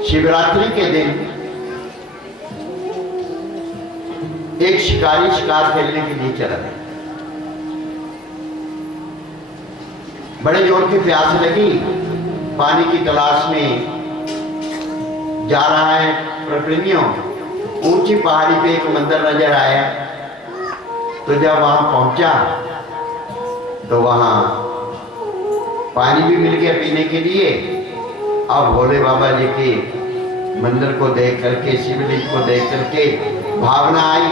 शिवरात्रि के दिन एक शिकारी शिकार खेलने के लिए चला गया। बड़े जोर की प्यास लगी, पानी की तलाश में जा रहा है। प्रकृतियों ऊंची पहाड़ी पे एक मंदिर नजर आया, तो जब वहां पहुंचा तो वहां पानी भी मिल गया पीने के लिए। अब भोले बाबा जी के मंदिर को देख करके, शिवलिंग को देख करके भावना आई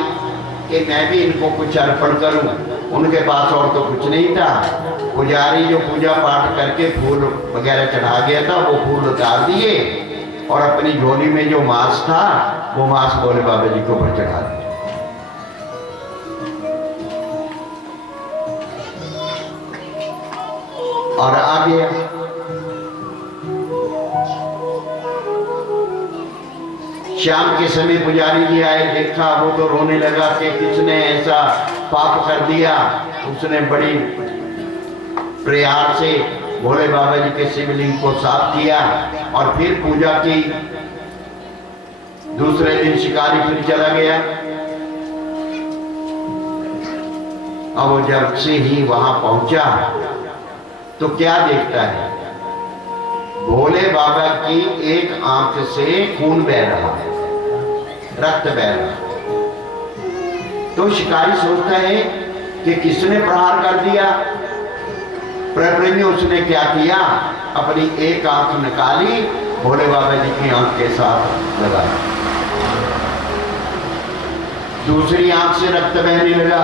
कि मैं भी इनको कुछ अर्पण करूं। उनके पास और तो कुछ नहीं था। पुजारी जो पूजा पाठ करके फूल वगैरह चढ़ा गया था, वो फूल उतार दिए और अपनी झोली में जो मांस था वो मांस भोले बाबा जी के ऊपर चढ़ा दिया। और आ गया। शाम के समय पुजारी जी आए, देखा वो तो रोने लगा कि किसने ऐसा पाप कर दिया। उसने बड़ी प्रयास से भोले बाबा जी के शिवलिंग को साफ किया और फिर पूजा की। दूसरे दिन शिकारी फिर चला गया। अब जब से ही वहां पहुंचा तो क्या देखता है, भोले बाबा की एक आंख से खून बह रहा है, रक्त बह रहा है। तो शिकारी सोचता है कि किसने प्रहार कर दिया। प्रकृति में उसने क्या किया, अपनी एक आंख निकाली, भोले बाबा जी की आंख के साथ लगाई। दूसरी आंख से रक्त बहने लगा।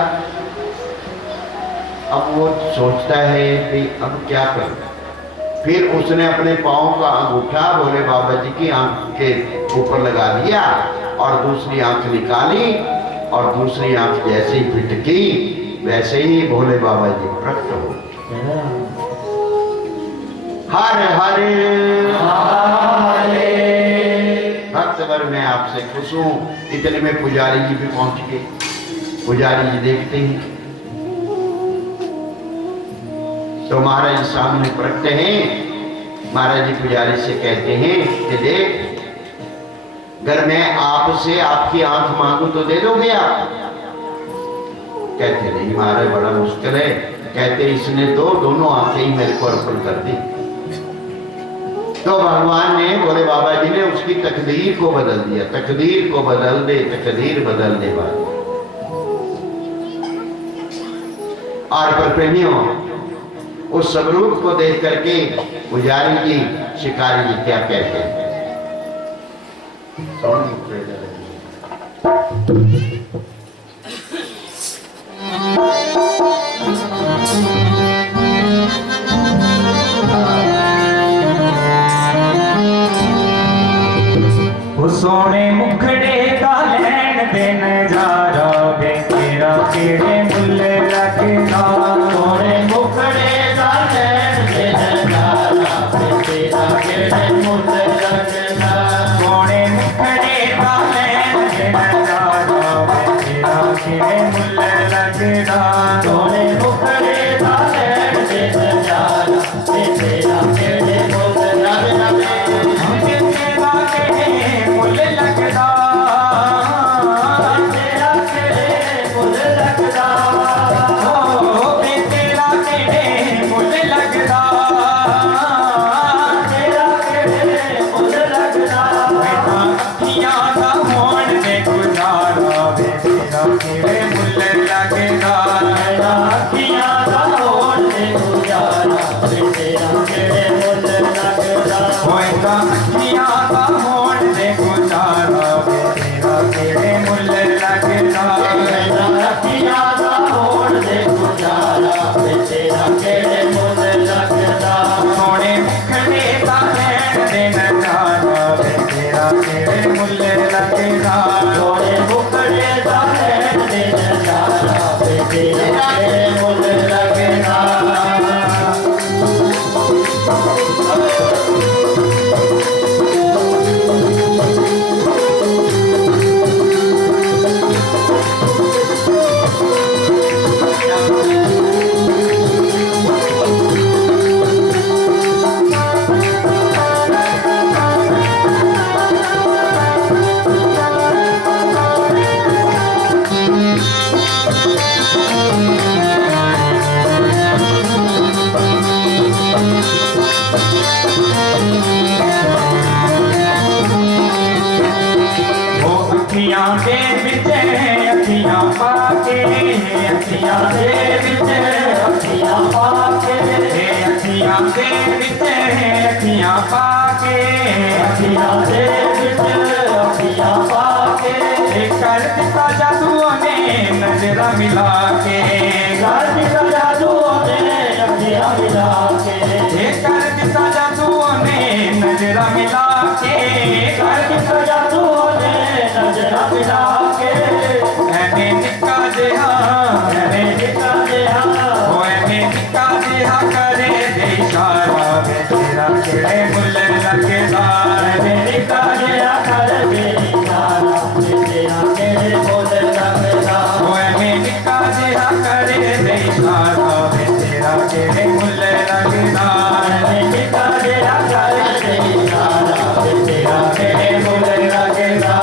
अब वो सोचता है कि अब क्या करूं। फिर उसने अपने पांव का अंगूठा भोले बाबा जी की आंख के ऊपर लगा दिया और दूसरी आंख निकाली, और दूसरी आंख जैसे ही फिटकी वैसे ही भोले बाबा जी प्रकट हो। हर हर भक्तवर, मैं आपसे खुश हूं। इतने में पुजारी जी भी पहुंच गए। पुजारी जी देखते हैं तो महाराज सामने प्रकट हैं। महाराज जी पुजारी से कहते हैं कि देख, अगर मैं आपसे आपकी आंख मांगू तो दे दोगे आप? कहते नहीं महाराज, बड़ा मुश्किल है। कहते इसने तो दोनों आंखें ही मेरे को अर्पण कर दी। तो भगवान ने, भोले बाबा जी ने उसकी तकदीर को बदल दिया। तकदीर को बदल दे, तकदीर बदल दे बात। और पर प्रेमियों, उस स्वरूप को देख करके पुजारी जी, शिकारी जी क्या कहते हैं? सोने मुखड़े का लैन दिन नजारा वे तेरा केड़े मुल लगना। सोने मुखड़े का लैन दिन नजारा वे तेरा केड़े मुल लगना। सोने मुखड़े का लैन दिन नजारा वे तेरा केड़े मुल लगना। सोने मुखड़े का लैन दिन नजारा वे तेरा केड़े मुल लगना। अखियां दे विच अखियां पाके अखियां दे विच अखियां पाके अखियां दे विच अखियां पाके कर दिता जादू ने नजरा मिला के कर दिता जादू ने अखियां मिला के कर दिता जादू ने नजरा मिला के कर दिता जादू ने नजरा मिला के ऐने निक्का जिहा ऐने निक्का जिहा ओ ऐने निक्का जिहा करे दे इशारा वे तेरा केड़े मुल्ल लगदा ऐने निक्का जिहा करे दे इशारा वे तेरा केड़े मुल्ल लगदा ओ ऐने निक्का जिहा करे दे इशारा वे तेरा केड़े मुल्ल लगदा ऐने निक्का जिहा करे दे इशारा वे तेरा केड़े मुल्ल लगदा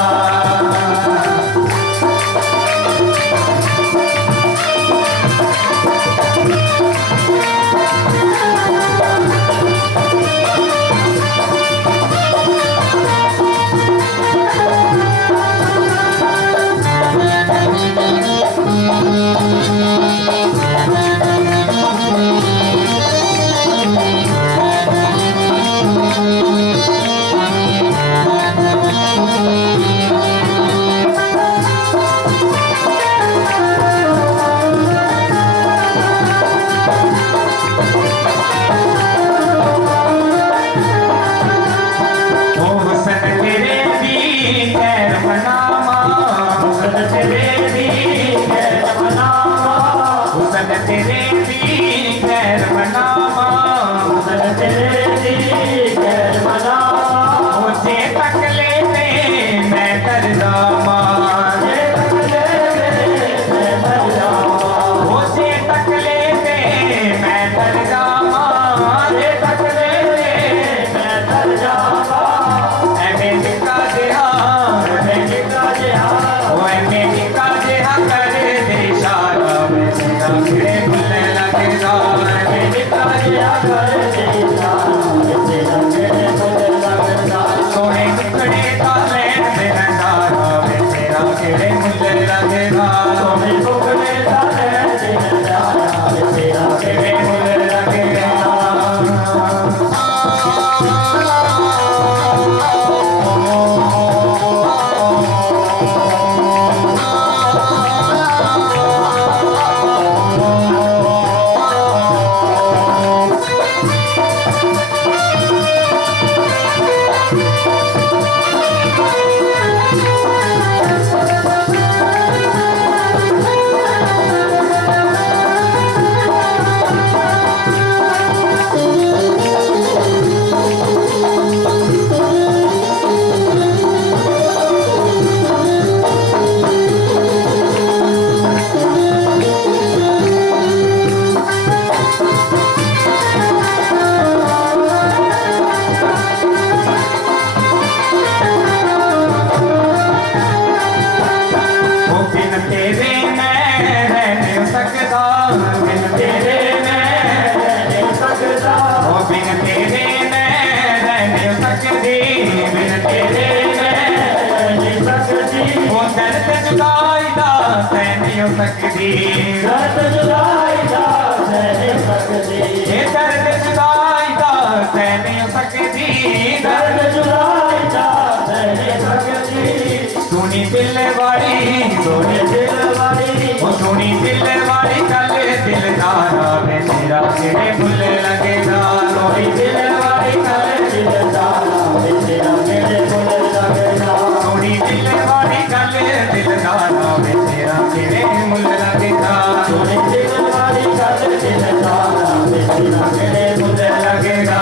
सोनी दिल वाली कल दिलदारा में तेरा केड़े मुल्ल लगेगा सोनी दिल वाली कल दिलदारा में तेरा केड़े मुल्ल लगेगा सोनी दिल वाली कल दिलदारा में तेरा केड़े मुल्ल लगेगा सोनी दिल वाली कल दिलदारा में तेरा केड़े मुल्ल लगेगा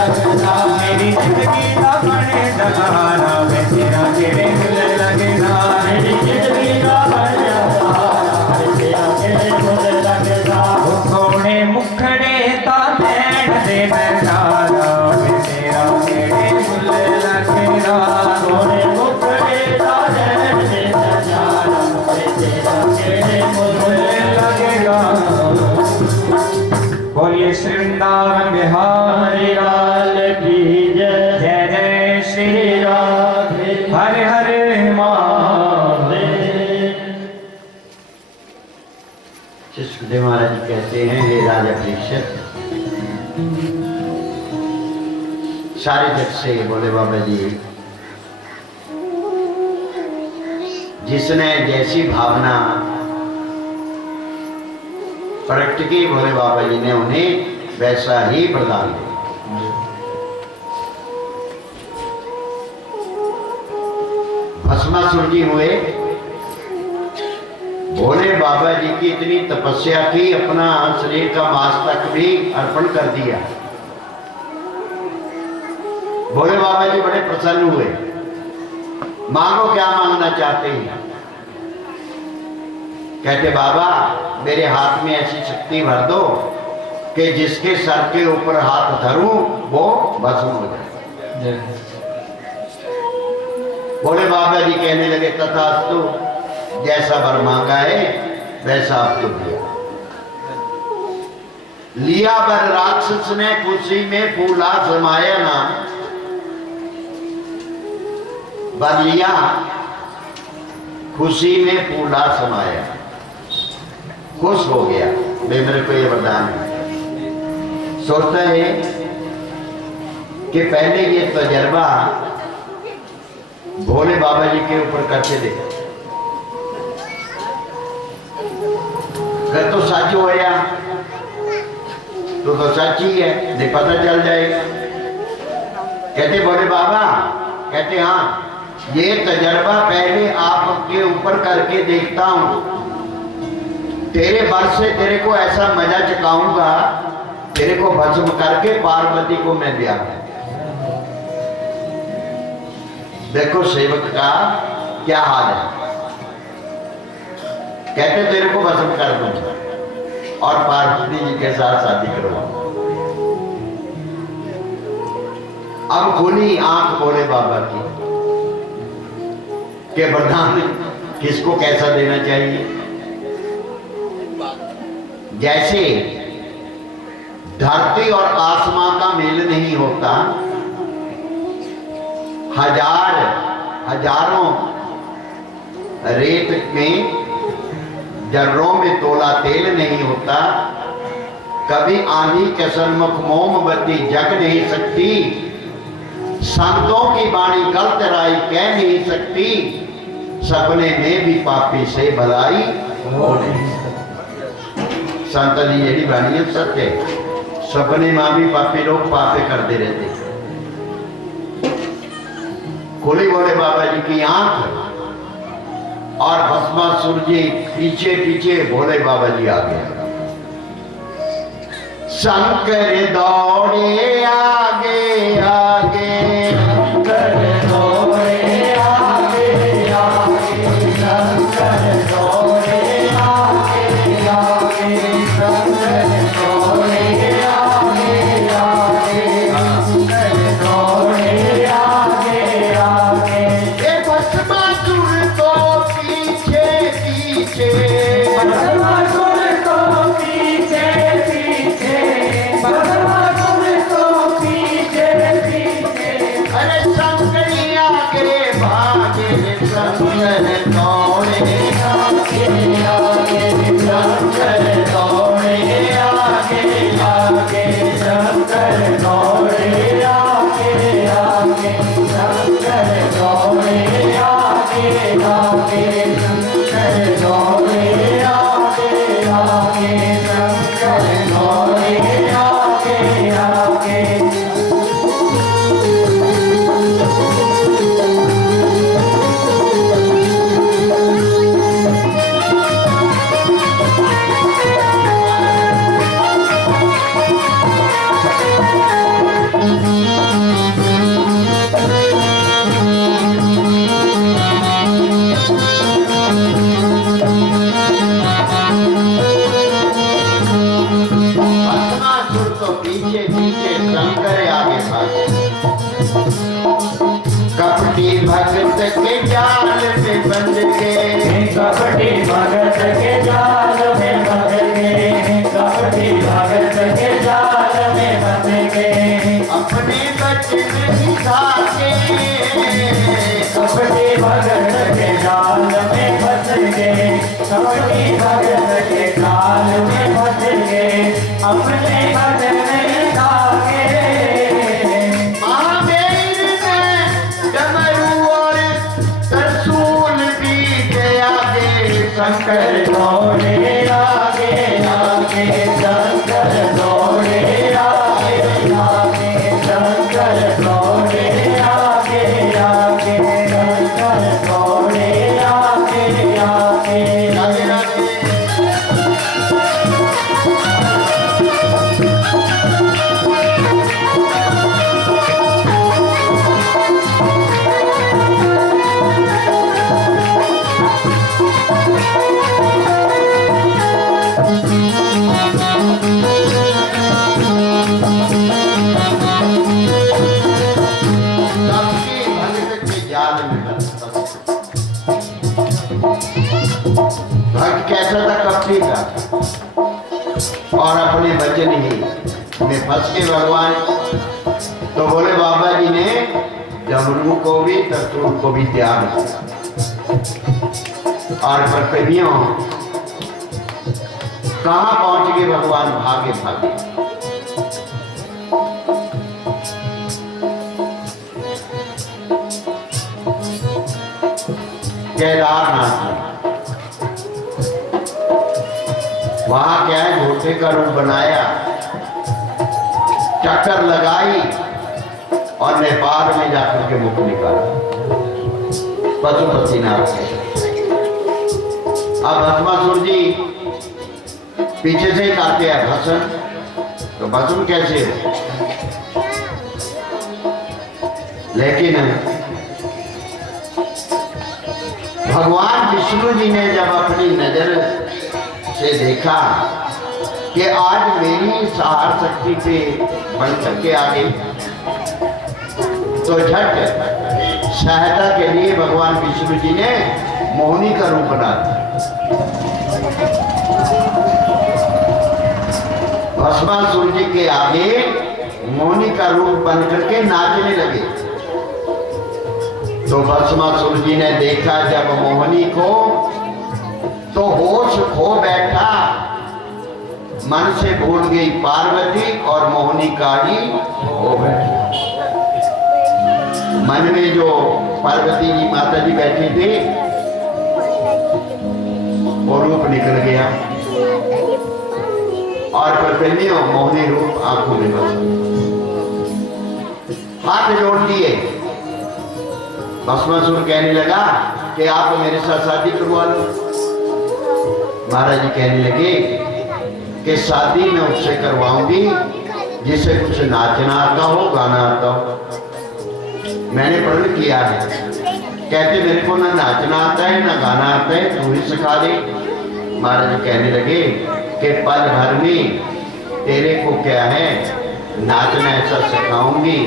लगदा मेरी जिंदगी दा बने दगाना वे तेरा केड़े मुल लगदा मेरी जिंदगी दा बने दगाना वे तेरा केड़े मुल लगदा सोने मुखड़े दा नैन दे नजारा वे तेरा केड़े मुल लगदा सोने मुखड़े दा नैन दे नजारा वे तेरा केड़े मुल लगदा बोलिए श्री वृंदावन बिहारी लाल की जय जय जय श्री राधे हरे हरे महादेव। सुखदेव महाराज जी कहते हैं, हे राजा परीक्षित, सारे जग से बोले बाबा जी जिसने जैसी भावना प्रकट की, भोले बाबा जी ने उन्हें वैसा ही प्रदान किया। भस्मासुर जी हुए, भोले बाबा जी की इतनी तपस्या की, अपना शरीर का मांस तक भी अर्पण कर दिया। भोले बाबा जी बड़े प्रसन्न हुए। मांगो, क्या मांगना चाहते हैं? कहते बाबा मेरे हाथ में ऐसी शक्ति भर दो कि जिसके सर के ऊपर हाथ धरूं वो भस्म हो जाए। भोले बाबा जी कहने लगे तथास्तु, जैसा वर मांगा है वैसा आपको दिया। लिया वर राक्षस ने खुशी में फूला समाया ना, वर लिया खुशी में फूला समाया, खुश हो गया मेरे को ये वरदान है। सोचता है कि पहले ये तजर्बा भोले बाबा जी के ऊपर करके देखो, अगर तो सच होया तो सच ही है, नहीं पता चल जाएगा। कहते भोले बाबा, कहते हाँ ये तजर्बा पहले आपके ऊपर करके देखता हूं, तेरे बल से तेरे को ऐसा मजा चुकाऊंगा, तेरे को भस्म करके पार्वती को मैं ब्याह दूंगा। देखो सेवक का क्या हाल है। कहते तेरे को भस्म कर दूंगा और पार्वती जी के साथ शादी करवाऊंगा। अब खुली आंख भोले बाबा की के वरदान किसको कैसा देना चाहिए। जैसे धरती और आसमां का मेल नहीं होता, हजारों रेत में जर्रों में तोला तेल नहीं होता, कभी आंधी के सन्मुख मोमबत्ती जग नहीं सकती, संतों की वाणी गलत राय कह नहीं सकती, सपने में भी पापी से भलाई हो नहीं सकती। संत जी यही वाणी सत्य, सपने में भी पापी लोग पापे करते रहते। खुली भोले बाबा जी की आंख और भस्मासुर जी पीछे पीछे, भोले बाबा जी आ गए। शंकर दौड़े आगे आगे, शंकर दौड़े आगे आगे, शंकर दौड़े आगे आगे, शंकर दौड़े आगे आगे, शंकर दौड़े आगे आगे। ये भस्मासुर तो पीछे पीछे, भस्मासुर तो पीछे पीछे, भस्मासुर तो पीछे जाल में बंध गए, कपटी भगत के जाल में बंध गए, कपटी भगत के जाल में बंध गए, अपने बचन निभाते, कपटी भगत के जाल में फंस गए, कपटी भगत के जाल में फंस गए, अपने भजन निभाके। महावीर ने डमरू और तरसूल भी गया दे, शंकर दौड़े आगे आगे, शंकर दौड़े आगे आगे, शंकर दौड़े आगे आगे, शंकर दौड़े आगे आगे। राधे राधे। कपटी भगत के जाल में फंस। भक्त कैसा था? कपटी था और अपने वचन ही में फंस के भगवान तो बोले बाबा जी ने डमरू को भी तरसूल को भी त्याग किया और प्रकटियों कहाँ पहुंच गए भगवान? भागे भागे केदारनाथ में। वहां क्या है, घोटे का रूप बनाया, चक्कर लगाई और नेपाल में जाकर के मुख निकाला पशुपतिनाथ के। अब भस्मासुर जी पीछे से ही काटे हैं भस्म, तो भस्म कैसे हो? लेकिन भगवान विष्णु जी ने जब अपनी नजर से देखा कि आज मेरी सहार शक्ति पे बन करके आ गई, तो झट सहायता के लिए भगवान विष्णु जी ने मोहिनी का रूप बना दिया। भस्मासुर जी के आगे मोहिनी का रूप बन करके नाचने लगे। तो भस्मासुर जी ने देखा जब मोहिनी को, तो होश खो बैठा, मन से भूल गई पार्वती और मोहिनी का ही हो बैठा। मन में जो पार्वती जी माता जी बैठी थी वो रूप निकल गया और प्रकटियों मोहिनी रूप आंखों में बस। हाथ जोड़ दिए। भस्मासुर कहने लगा कि आप मेरे साथ शादी करवा लो। महाराज जी कहने लगे कि शादी मैं उससे करवाऊंगी जिसे कुछ नाचना आता हो, गाना आता हो। मैंने प्रण किया है। कहते मेरे को ना नाचना आता है ना गाना आता है, तू ही सिखा दे। महाराज जी कहने लगे कि पल भर में तेरे को क्या है, नाचना ऐसा सिखाऊंगी,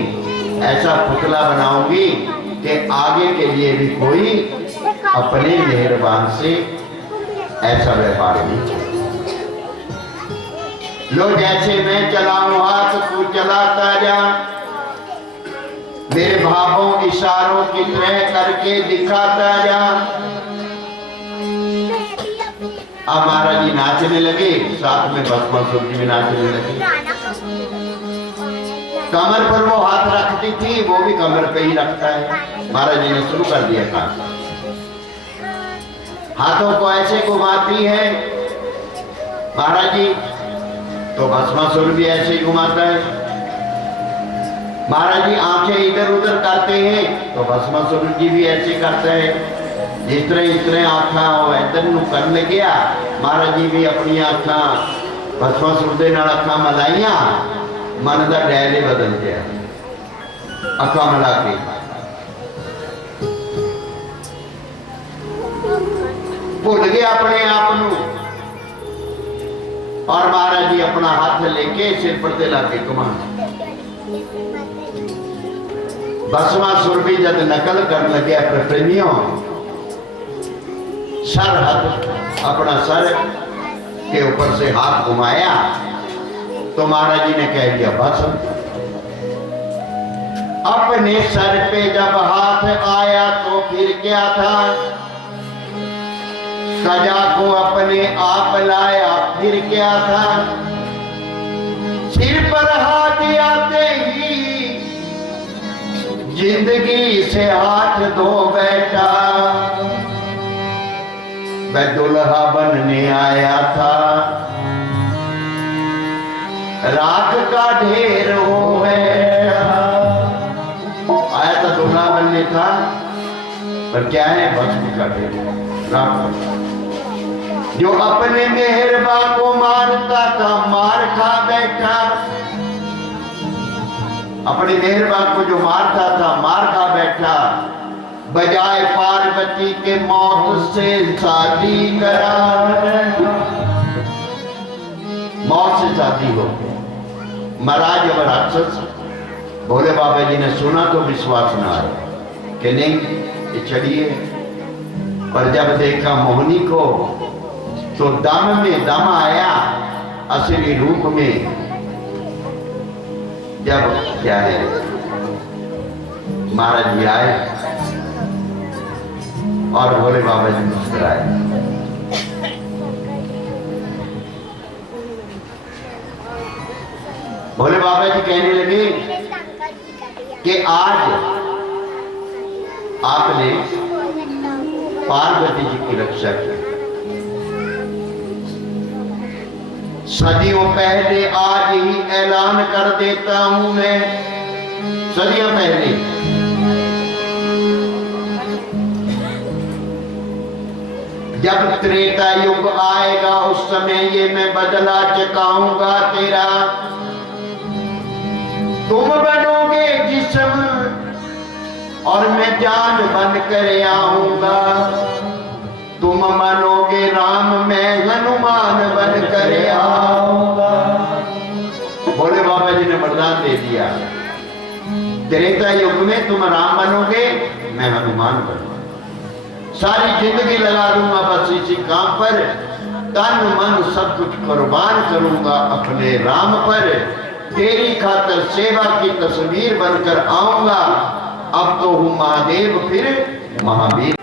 ऐसा पुतला बनाऊंगी कि आगे के लिए भी कोई अपने मेहरबान से ऐसा व्यापार नहीं करे। लो जैसे मैं चलाऊं हाथ तू चलाता जा, मेरे भावों इशारों की तरह करके दिखाता जा। अब महाराज जी नाचने लगे, साथ में भस्मासुर जी भी नाचने लगे। कमर पर वो हाथ रखती थी, वो भी कमर पे ही रखता है। महाराज जी ने शुरू कर दिया काम। हाथों को ऐसे घुमाती है महाराज जी, तो भस्मासुर भी ऐसे ही घुमाता है। महाराज जी आंखें इधर उधर करते हैं तो भस्मासुर जी भी ऐसे करते हैं। जिस तरह आंखा इधर नूं करने गया, महाराज जी भी अपनी आंखा भस्मासुर दे नाल अखां मिलाइयां, मन का डैल ही बदल गया। अखां मिला के भुल गया अपने आप नूं, और महाराज जी अपना हाथ लेके सिर पर ते लाके घुमा। भस्मासुर भी जब नकल कर लगे प्रप्रेमियों, सर अपना सर के ऊपर से हाथ घुमाया तो महाराज जी ने कह दिया भस्म। अपने सर पे जब हाथ आया तो फिर क्या था, सजा को अपने आप लाया फिर क्या था, सिर पर हाथ आते ही जिंदगी से हाथ धो बैठा। मैं दुल्हा बनने आया था, राख का ढेर हो बैठा। आया था दुल्हा बनने था, पर क्या है भस्म का ढेर, राख। जो अपने मेहरबा को मारता था मार खा बैठा। अपने मेहरबा को जो मारता था मार खा बैठा। बजाय पार्वती के मौत से शादी करा, मौत से शादी हो महाराज। जब राक्षस भोले बाबा जी ने सुना तो विश्वास न आया कि नहीं ये चलिए, पर जब देखा मोहनी को तो दम में दम आया असली रूप में। जब क्या है महाराज जी आए और भोले बाबा जी मुस्कुराए। भोले बाबा जी कहने लगे कि आज आपने पार्वती जी की रक्षा की, सदियों पहले आज ही ऐलान कर देता हूं मैं, सदियों पहले जब त्रेता युग आएगा उस समय ये मैं बदला चुकाऊंगा तेरा। तुम बनोगे जिस्म और मैं जान बन कर आऊंगा। तुम मनोगे राम मैं हनुमान बन कर आऊंगा। भोले बाबा जी ने वरदान दे दिया, त्रेता युग में तुम राम बनोगे मैं हनुमान बनूंगा। सारी जिंदगी लगा दूंगा बस इसी काम पर, तन मन सब कुछ कुर्बान करूंगा अपने राम पर। तेरी खातर सेवा की तस्वीर बनकर आऊंगा। अब तो हूं महादेव फिर महावीर।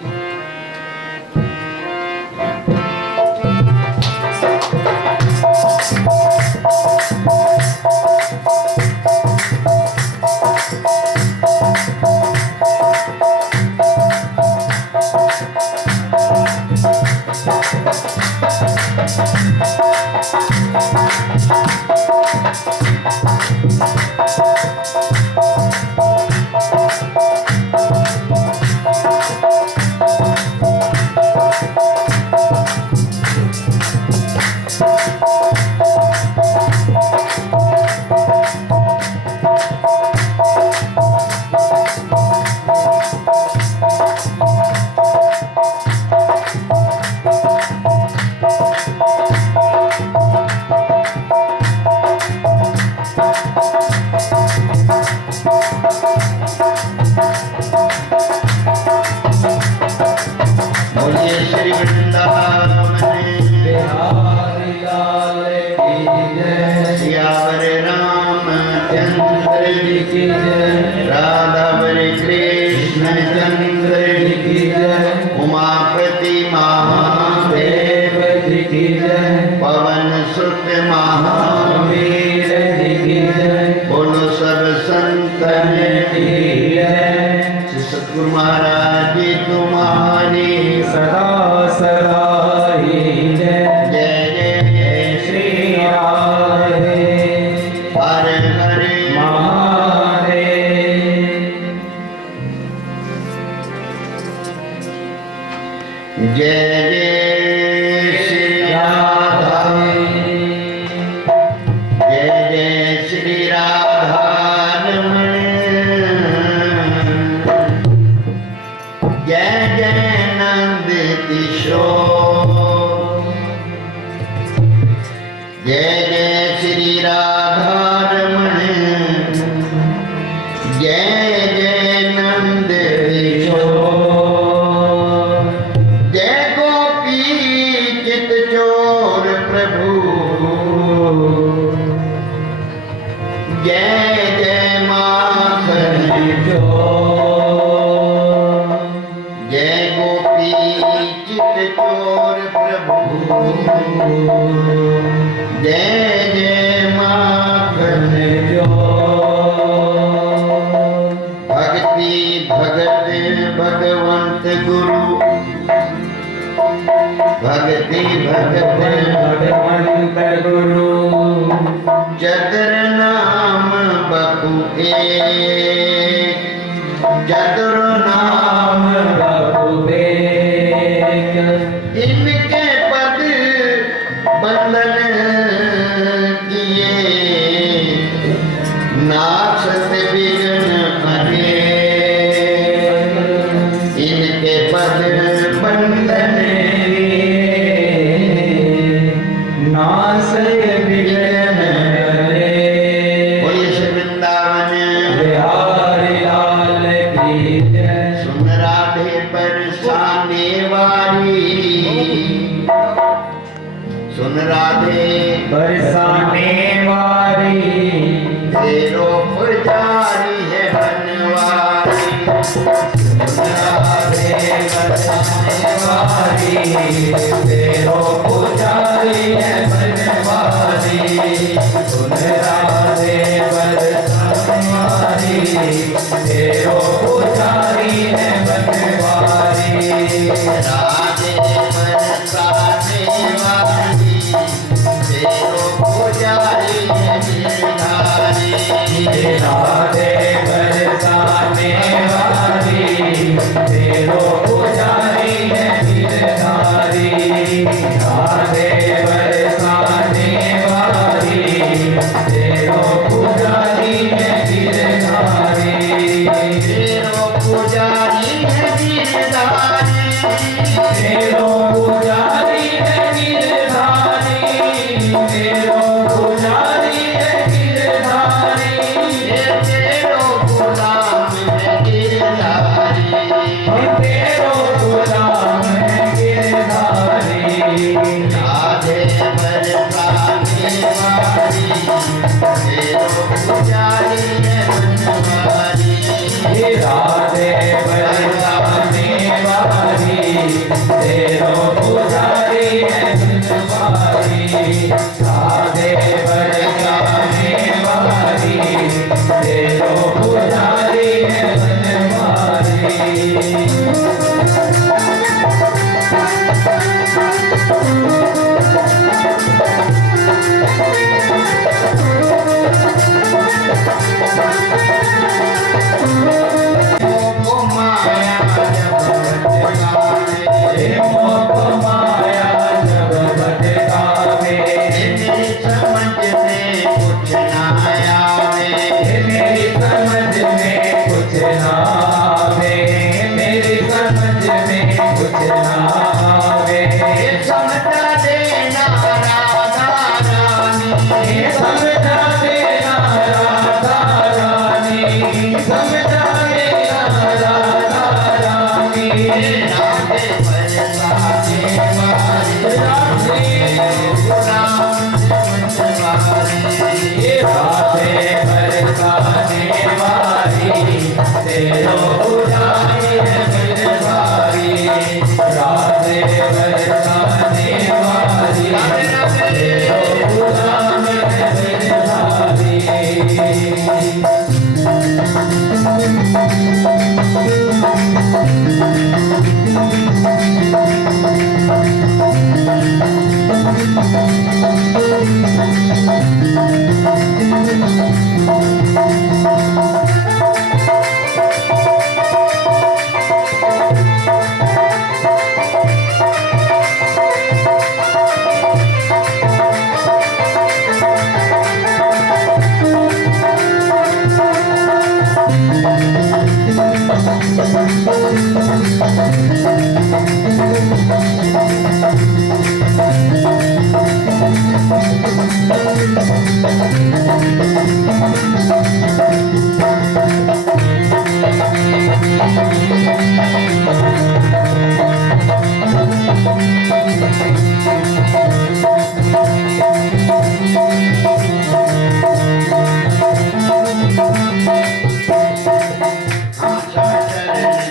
महाराज तुम्हारी सदा सदा ही जय। जय जय श्री राधे हर हरे महादेव। जय जय श्री राधे। जय जय श्री राधा रमण। जय जय नंद किशोर। जय जय श्री राधा रमण। जय जय जय जय माखन भक्ति भगत भगवंत गुरु भक्ति भगत भगवंत गुरु चतुर नाम बपु एक चतुर नाम बपु एक इनके पद बंधन किए नाशत विघ्न अनेक इनके पद बंधन नाश विघ्न अनेक। बोलिए श्री वृंदावन बिहारी लाल की जय। सुन राधे बरसाने वाली सुन राधे बरसाने वाली तेरो पुजारी है बनवारी सुन राधे बरसाने वाली तेरो पुजारी है बनवारी सुन राधे बरसाने वाली तेरो पुजारी है बनवारी राधे बरसाने वाली तेरो पुजारी है गिरधारी राधे बरसाने वाली तेरो पुजारी है गिरधारी राधे बरसाने वाली तेरो पुजारी है गिरधारी तेरो पुजारी है गिरधारी तेरो पुजारी है गिरधारी तेरो पुजारी है गिरधारी तेरो गुलाम है गिरधारी तेरो गुलाम है गिरधारी राधे बरसाने वाली तेरो पुजारी है बनवारी राधे बरसाने वाली तेरो पुजारी है बनवारी राधे बरसाने वाली तेरो पुजारी है बनवारी को माया जब भटकावे मोह माया जब भटकावे मेरी समझ में कुछ ना आवे मेरी समझ में कुछ ना आवे मेरी समझ में कुछ ना आवे समझा देना राधा रानी ये समझा देना राधा रानी समझा देना राधा रानी राधे बरसाने वाली गुलाम बनवारी ये राधे बरसाने वाली तेरो पुजारी है गिरधारी राधे बरसाने वाली तेरो गुलाम है गिरधारी आशा चरण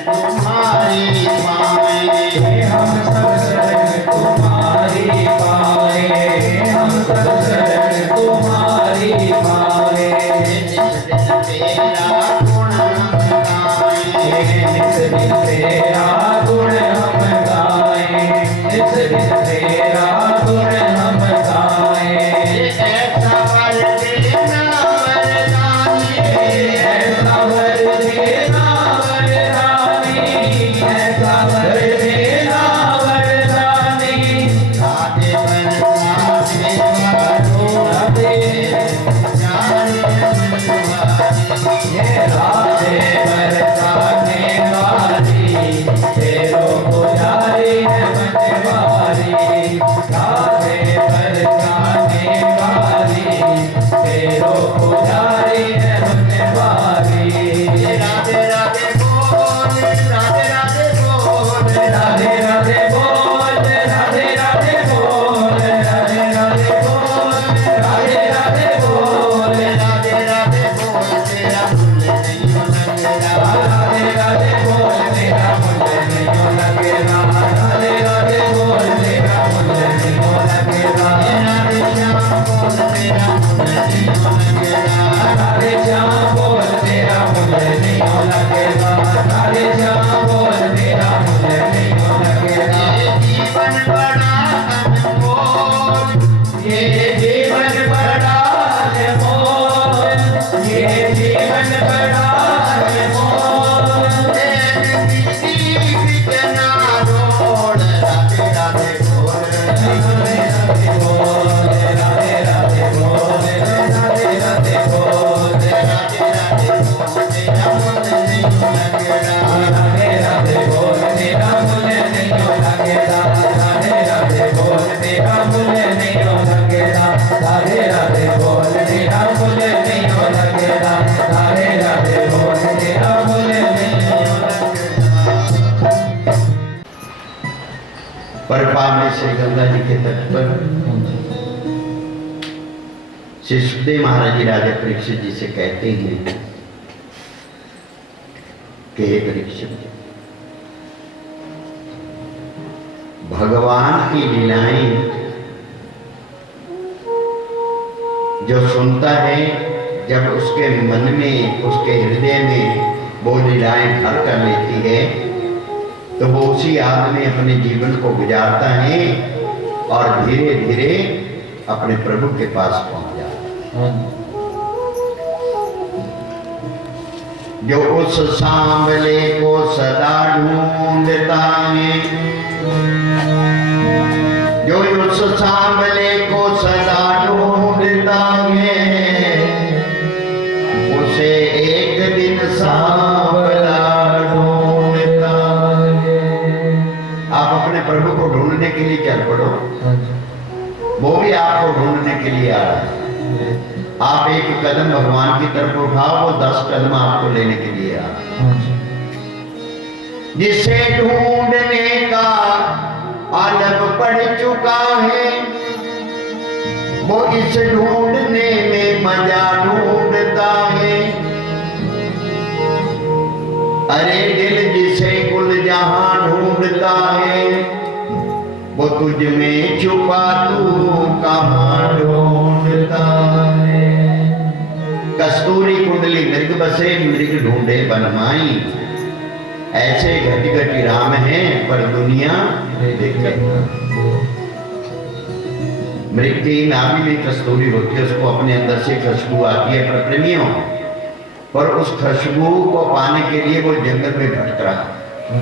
चंपा में श्री गंगा जी के तट पर श्री सुखदेव महाराज जी राजा परीक्षित जी से कहते हैं कि हे परीक्षित, भगवान की लीलाएं जो सुनता है, जब उसके मन में, उसके हृदय में वो लीलाएं घर कर लेती है, तो वो उसी याद में अपने जीवन को गुजारता है और धीरे धीरे अपने प्रभु के पास पहुंच जाता है। जो उस सांवले को सदा ढूंढता है, जो उस सांवले को सदा ढूंढता है, उसे एक दिन सांवला ढूंढता है। आप अपने प्रभु को ढूंढने के लिए चल पड़ो, वो भी आपको ढूंढने के लिए आ रहा है। आप एक कदम भगवान की तरफ उठाओ, वो 10 कदम आपको लेने के लिए आ रहा है। जिसे ढूंढने का आलम पड़ चुका है, वो इस ढूंढने में मजा ढूंढता है। अरे दिल जिसे कुल जहां ढूंढता है, वो तुझ में छुपा तू कहां ढूंढता है। कस्तूरी कुंडली मृग बसे, मृग ढूंढे बनमाई। ऐसे घटी घटी राम है, पर दुनिया देखे। मृग की नाभि में कस्तूरी होती है, उसको अपने अंदर से खुशबू आती है पर प्रेमियों, पर उस खुशबू को पाने के लिए वो जंगल में भटक रहा है,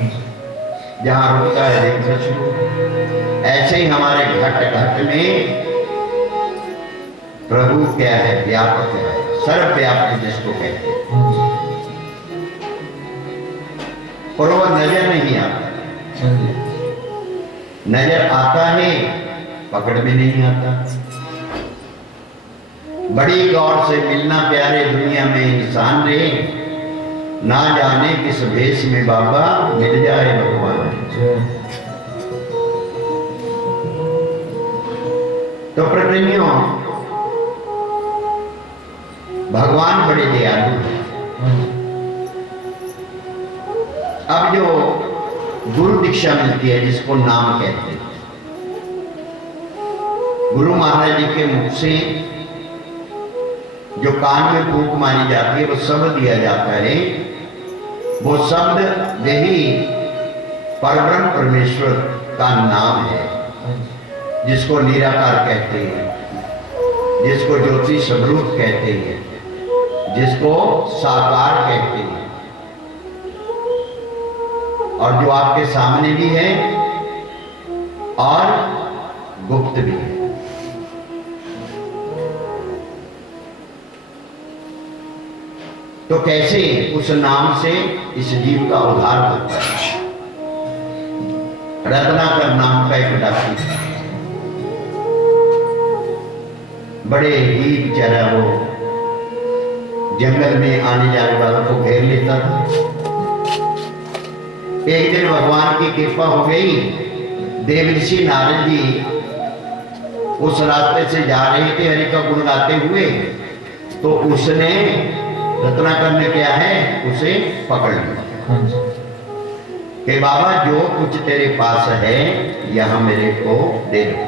जहां रुकता है खुशबू। ऐसे ही हमारे घट घट में प्रभु क्या है, व्यापक है, सर्वव्यापक जिसको कहते हैं, और वो नजर नहीं आता। नजर आता है, पकड़ में नहीं आता। बड़ी गौर से मिलना प्यारे, दुनिया में इंसान रहे, ना जाने किस भेष में बाबा मिल जाए भगवान। तो प्रेमियों, भगवान बड़े दयालु हैं। अब जो गुरु दीक्षा मिलती है, जिसको नाम कहते हैं, गुरु महाराज जी के मुख से जो कान में फूंक मारी जाती है, वो शब्द दिया जाता है। वो शब्द यही परब्रह्म परमेश्वर का नाम है, जिसको निराकार कहते हैं, जिसको ज्योति स्वरूप कहते हैं, जिसको साकार कहते हैं, और जो आपके सामने भी है और गुप्त भी है। तो कैसे उस नाम से इस जीव का उद्धार होता है। रत्नाकर नाम का एक डाकू बड़े ही बेचारा वो जंगल में आने जाने वालों को घेर लेता था। एक दिन भगवान की कृपा हो गई, देवऋषि नारद जी उस रास्ते से जा रहे थे हरि का गुण गाते हुए, तो उसने रत्नाकर ने क्या है, उसे पकड़ लिया कि बाबा जो कुछ तेरे पास है यहां मेरे को दे दो।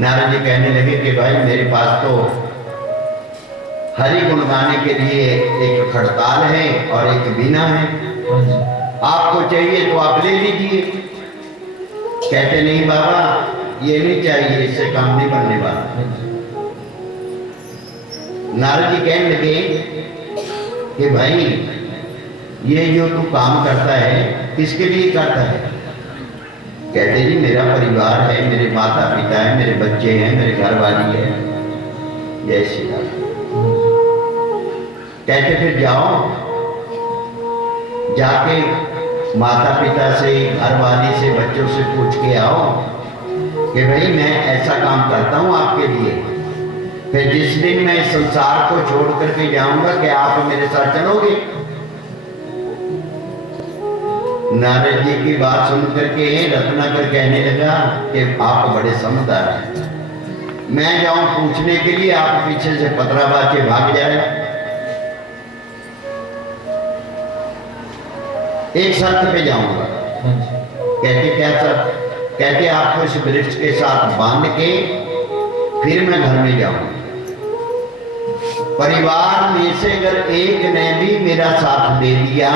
नारद जी कहने लगे कि भाई मेरे पास तो हरि गुण गाने के लिए एक खड़ताल है और एक बीना है, आपको चाहिए तो आप ले लीजिए। कहते नहीं बाबा ये नहीं चाहिए, इससे काम नहीं बनने वाला। नारद जी कहने लगे कि भाई ये जो तू काम करता है किसके लिए करता है? कहते जी मेरा परिवार है, मेरे माता पिता है, मेरे बच्चे हैं, मेरे घर वाली है। जय श्री राम। कहते फिर जाओ, जाके माता पिता से, घर वाली से, बच्चों से पूछ के आओ कि भाई मैं ऐसा काम करता हूं आपके लिए, फिर जिस दिन मैं इस संसार को छोड़ करके जाऊंगा क्या आप मेरे साथ चलोगे? नारद जी की बात सुन करके रत्नाकर कहने लगा कि आप बड़े समझदार हैं, मैं जाऊं पूछने के लिए, आप पीछे से पतरा बाज के भाग जाए। एक शर्त पे जाऊंगा। कहते क्या शर्त? कहते आपको इस वृक्ष के साथ बांध के फिर मैं घर में जाऊंगा। परिवार में से अगर एक ने भी मेरा साथ दे दिया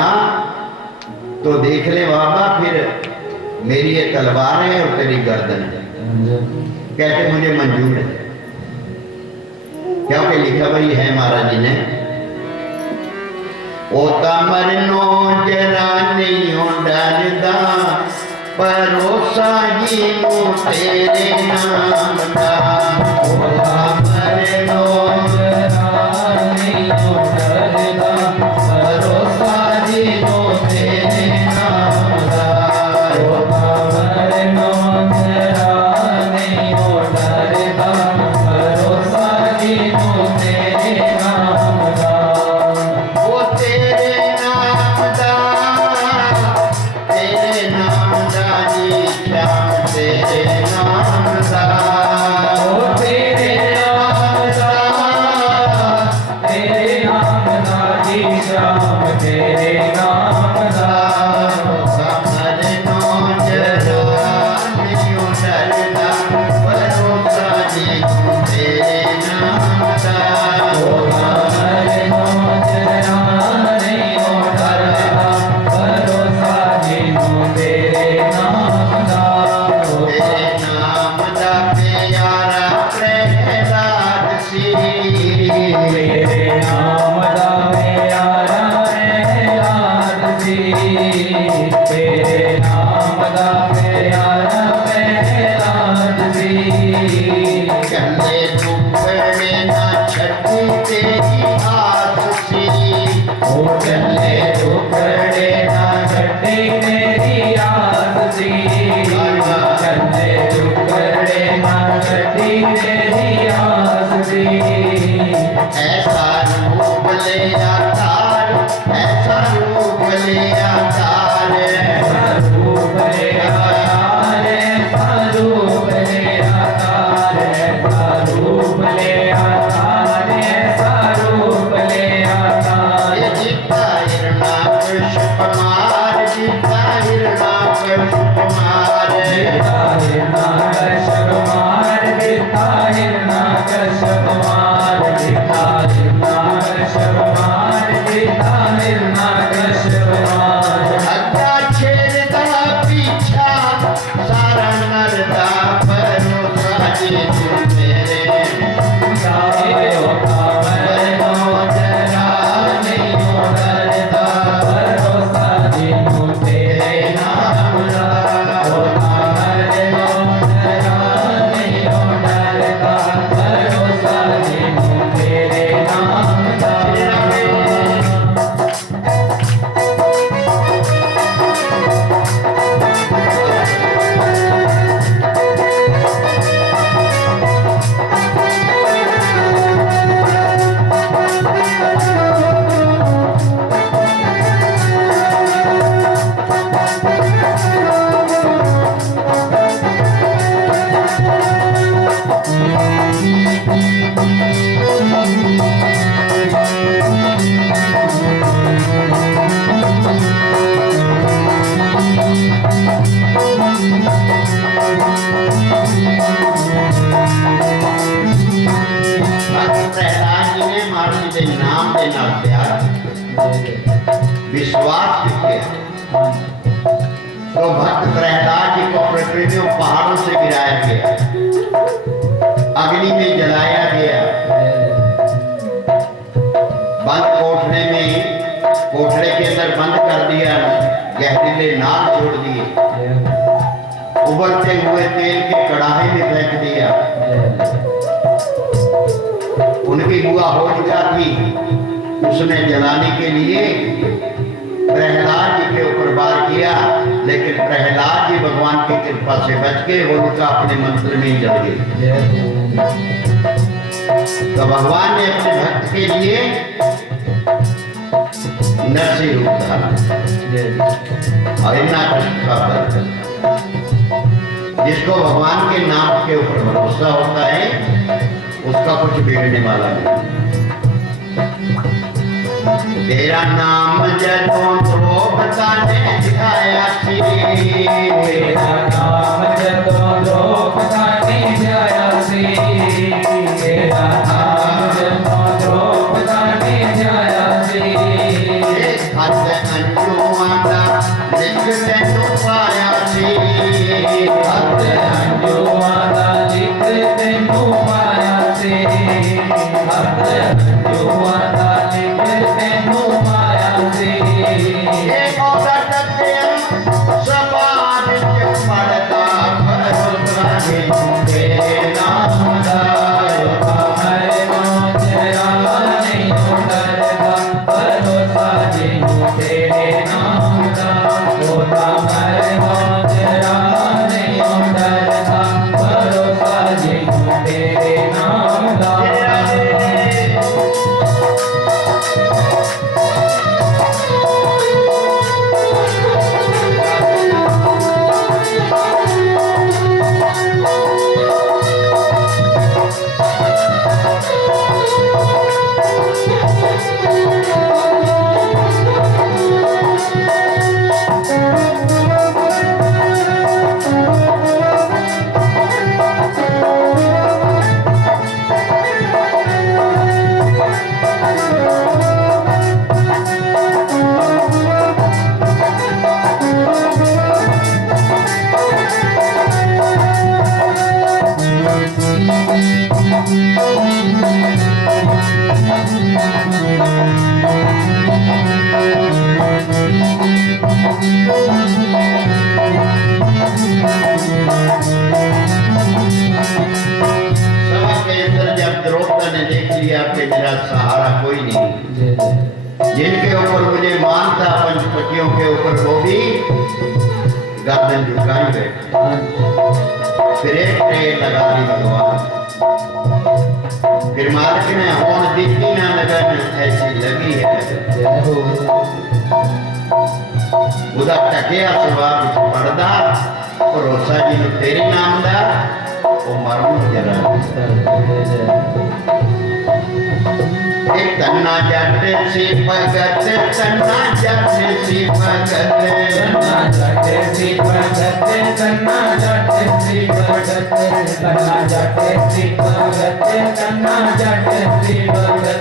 तो देख ले बाबा, फिर मेरी ये तलवार है और तेरी गर्दन है। कहते मुझे मंजूर है, क्योंकि लिखा भाई है महाराज जी ने, ओ तमरनो जरा नहीं डरदा, परोसा जी तेरे नाम दा। ओ तमरनो जरा नहीं डरदा, परोसा जी तेरे नाम दा। ओ तमरनो जरा नहीं डरदा, परोसा जी तेरे नाम दा। ओ तेरे नाम दा, तेरे नाम दा जी श्याम, तेरे नाम दा। ओ तेरे नाम दा, तेरे नाम दा जी श्याम, तेरे नाम दा। समरनो जरा नहीं डरदा, परोसा जी तेरे नाम दा। ओ समरनो जरा नहीं डरदा, परोसा जी तेरे नाम दा। तेरे नाम दा प्यारा प्रहलाद सी, तेरे नाम दा प्यारा प्रहलाद सी, तेरे नाम दा प्यारा प्रहलाद सी। कहले टुकड़े ना छठी तेरी आस सी, ओ कहले टुकड़े ना छठी तेरी आस सी, कहले टुकड़े ना छठी तेरी आस सी। ऐसा रूप ले अवतार, ऐसा रूप ले अवतार, ऐसा रूप ले अवतार, ऐसा रूप ले अवतार, ऐसा रूप ले अवतार, ऐसा रूप ले अवतार। ये जीता हिरणाकश कुमार, जीता हिरणाकश कुमार, जीता हिरणाकश कुमार, जीता हिरणाकश कुमार, जीता हिरणाकश कुमार, जीता हिरणाकश कुमार। अग्गा छेड़ता पीछा सारा नरदा, परोसा जी तेरे सारे होता। मरनो जरा नहीं डरदा, परोसा जी तेरे नाम दा। ओ मरनो जरा नहीं डरदा, परोसा जी तेरे नाम दा। प्रहलाद जी ने महाराज जी के नाम के नाल प्यार विश्वास किया तो भक्त प्रहलाद जी को पृथ्वी पहाड़ों से गिराया गया, अग्नि में जलाया गया, बंद कोठरे में, कोठरे के अंदर बंद कर दिया, जहरीले नाग छोड़ दिए, उबलते हुए तेल के कड़ाहे में फेंक दिया। उनकी बुआ हो चुका थी, उसने जलाने के लिए प्रहलाद जी के ऊपर वार किया, लेकिन प्रहलाद जी भगवान की कृपा से बच गए, वो उनका अपने मंत्र में ही जल गए। तो भगवान ने अपने भक्त के लिए नरसिंह रूप धारण और इतना कष्ट का फल। जिसको भगवान के नाम के ऊपर भरोसा होता है उसका कुछ बिगड़ने वाला नहीं। तेरा नाम जदों द्रौपदा ने ध्याया सी, तेरा नाम जदों द्रौपदा ने ध्याया सी, तेरा नाम जदों द्रौपदा ने ध्याया सी, हथ अंजुआं दा लिख तैनूं पाया सी, हथ अंजुआं दा लिख तैनूं पाया सी, हथ अंजुआं दा लिख तैनूं पाया सी। एक औरत ते सवार च पड़दा भरोसा नहीं तेरे नाम दा, हरे नाम तेरा नहीं डरदा, भरोसा जिन्हों तेरे नाम दा, होता हरे नाम तेरा नहीं डरदा, भरोसा जिन्हों तेरे नाम दा। सभा के अंदर जब द्रौपदा ने देख लिया कि मेरा सहारा कोई नहीं, जिनके ऊपर मुझे मान था पंचपतियों के ऊपर वो भी गर्दन झुकाई बैठे। फिर एक ट्रेन लगा दी भगवान, फिर मालिक ने होन दीदी ना लगन ऐसी लगी है, उदा टकिया सवार पड़दा भरोसा जी तेरे नाम दा वो मरू जरा। एक तन्ना जट सी भगत, तन्ना जट सी भगत, तन्ना जट सी भगत, तन्ना जट सी भगत, तन्ना जट सी भगत, तन्ना जट सी भगत।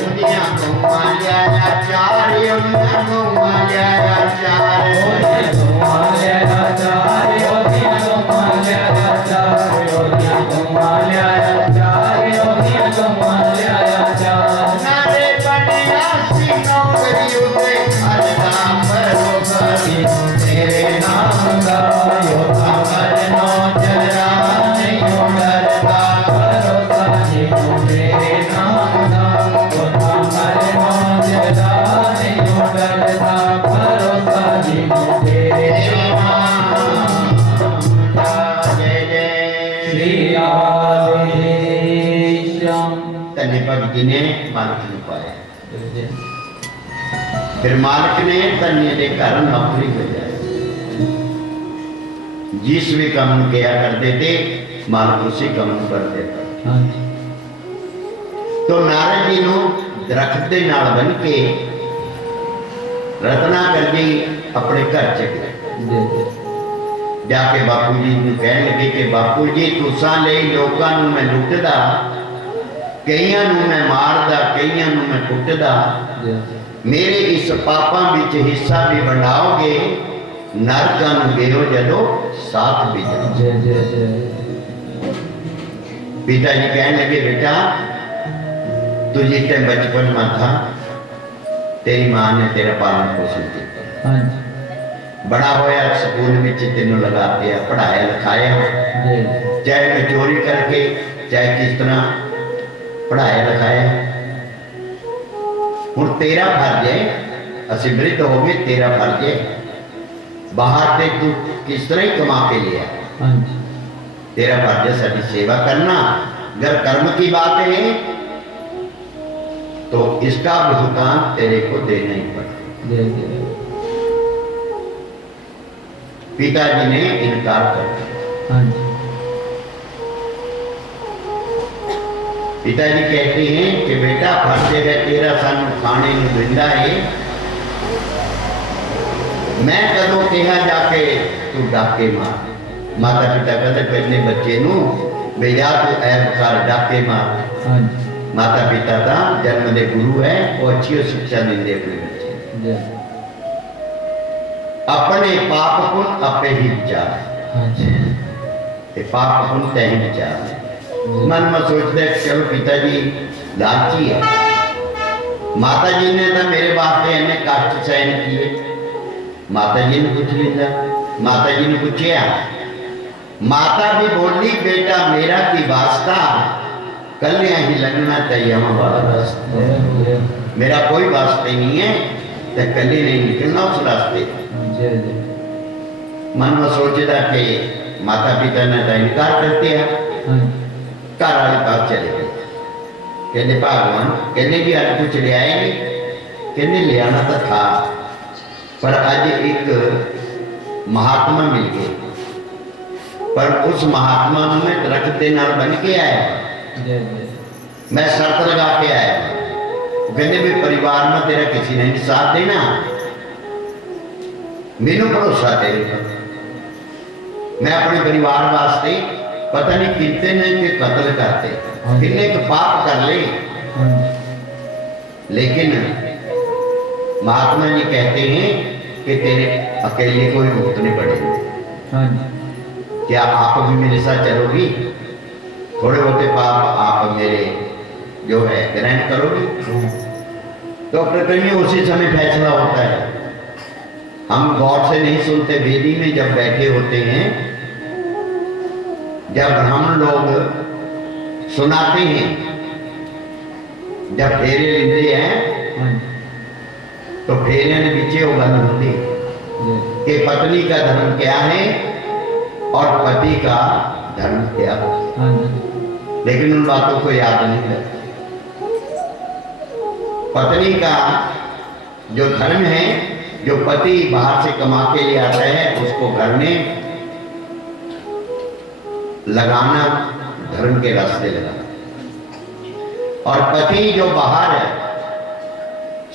दुनिया को माया आचार, दुनिया को माया आचार, दुनिया को माया आचार, दुनिया को माया आचार, दुनिया को माया आचार, दुनिया को माया आचार। नारे बढ़िया सी नौकरी उते हर नाम भरोसा तेरे नाम का योगा करनो जरा नहीं डरदा, भरोसा जिन्हों तेरे नाम का योगा करनो जरा नहीं डरदा, भरोसा जिन्हों तेरे नाम का। जय जय श्री राधे श्याम। तन्ने भगत जी ने मालिक ਨੂੰ ਪਾਇਆ। फिर मालिक ने तन्ने के घर नौकरी भेजाई। जिस भी काम किया करते थे मालिक उसी काम कर देता। तो नारद जी ਨੂੰ दरख्त के नाल बन के रत्नाकर जी अपने घर च गए। जाके बापू जी ਨੂੰ कहन लगे कि बापू जी तुसां ਲਈ लोकां ਨੂੰ मैं लुटदा, कईयां ਨੂੰ मैं मारदा, कईयां ਨੂੰ मैं कुटदा, मेरे इस पापां विच हिस्सा भी वंडाओगे, नरकां ਨੂੰ गेओ जदों साथ भी जाओ। पिताजी कहने लगे बेटा तुझे टाइम बचपन में था, तेरी मां ने तेरा पालन पोषण किया, बड़ा होया स्कूल में तेनों लगा दिया, पढ़ाया लिखाया, चाहे मैं चोरी करके चाहे किस तरह पढ़ाया लिखाया। हुण तेरा फर्ज है, असीं वृद्ध हो गए, तेरा फर्ज है बाहर से तू किस तरह ही कमा के लिया, तेरा फर्ज है साडी सेवा करना। अगर कर्म की बात है तो इसका भुगतान तेरे को देना ही पड़ेगा। जय जय। पिताजी ने इनकार कर दिया। हाँ जी। पिताजी कहते हैं कि बेटा फर्ज है तेरा सन खाने ਨੂੰ ਦਿੰਦਾ है, मैं कदों कहा जाके तू डाके मार। माता पिता कहते पहले बच्चे नू बेजा तू ऐब कर डाके मार। हाँ जी। माता पिता का जन्म दे गुरु है, वो अच्छी शिक्षा देंगे अपने बच्चे। जय। अपने पाप पुण्य आपे ही विचार, हाँ जी। ते पाप पुण्य तय ही विचार। मन में सोचते चलो पिताजी लालची है, माता जी ने तो मेरे वास्ते इन्ने कष्ट सहन किए। माता जी ने पूछ लिया, माता जी ने पूछा, माता भी बोली बेटा मेरा की वास्ता कल्या ही लगना चाहिए वाला रास्ता, मेरा कोई वास्ते नहीं है, तो कल नहीं निकलना उस रास्ते। जय जय। मन में सोचता कि माता पिता ने तो इनकार कर दिया। हाँ जी। घर वाले पास चले गए, कहते भगवान कहने भी अज कुछ ले आएगी, कहने ले आना तो था, पर अज एक महात्मा मिल गए, पर उस महात्मा में दरख्त के नाल बन के आया। जय जय। मैं शर्त लगा के आया, वो कहते भी परिवार में तेरा किसी ने नहीं साथ देना, मैनू भरोसा तेरे, मैं अपने परिवार वास्ते पता नहीं कितने ने के कत्ल करते, कितने के पाप कर ले, लेकिन महात्मा जी कहते हैं कि तेरे अकेले कोई भूत नहीं पड़ेंगे। हाँ जी। क्या आप भी मेरे साथ चलोगी? थोड़े बहुते पाप आप मेरे जो है ग्रहण करोगी? तो प्रकृति में उसी समय फैसला होता है। हम गौर से नहीं सुनते, वेदी में जब बैठे होते हैं, जब हम लोग सुनाते हैं, जब फेरे लेते हैं, तो फेरे के पीछे वो गल होती कि पत्नी का धर्म क्या है और पति का धर्म क्या है, लेकिन उन बातों को याद नहीं करते। पत्नी का जो धर्म है, जो पति बाहर से कमा के ले आता है, उसको घर में लगाना, धर्म के रास्ते लगाना, और पति जो बाहर है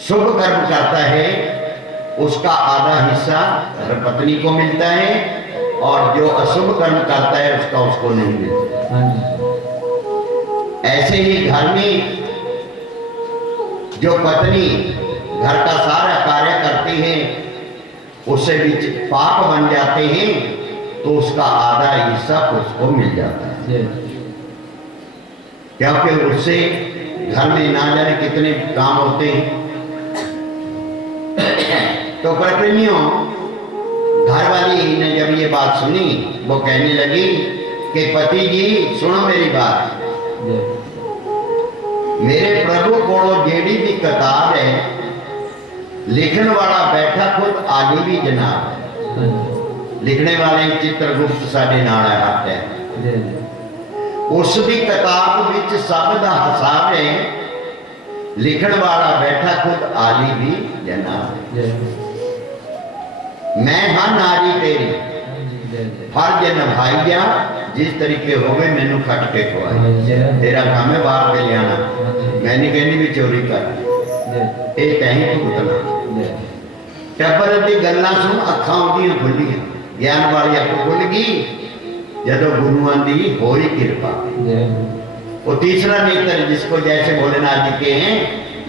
शुभ कर्म करता है, उसका आधा हिस्सा धर्मपत्नी को मिलता है, और जो अशुभ कर्म करता है उसका उसको नहीं मिलता। ऐसे ही घर में जो पत्नी घर का सारा कार्य करती है, उससे भी पाप बन जाते हैं, तो उसका आधा हिस्सा उसको मिल जाता है, क्योंकि उससे घर में ना जाने कितने काम होते हैं। तो प्रकृतियों घर वाली ने जब ये बात सुनी, वो कहने लगी कि पति जी सुनो मेरी बात, मेरे प्रभु को जेड़ी भी किताब है, लिखने वाला बैठा खुद आगे भी जनाब है, लिखने वाले चित्रगुप्त साडे नाल हाथ है, उसकी किताब विच सब दा हिसाब है, लिखने वाला बैठा खुद आली भी जनाब है। मैं हाँ नारी तेरी फर्ज निभाई जा, जिस तरीके हो गए मैनू खट के खुआई, तेरा काम है बाहर पे लियाना, मैं नहीं कहनी भी चोरी कर, ये कहीं भुगतना। टब्बर दी गल्लां सुन अखां उहदियां खुलियां, ज्ञान वाली अख खुल गई जदों गुरुआं दी होई कृपा। वो तीसरा नेत्र जिसको जैसे भोलेनाथ जी के हैं,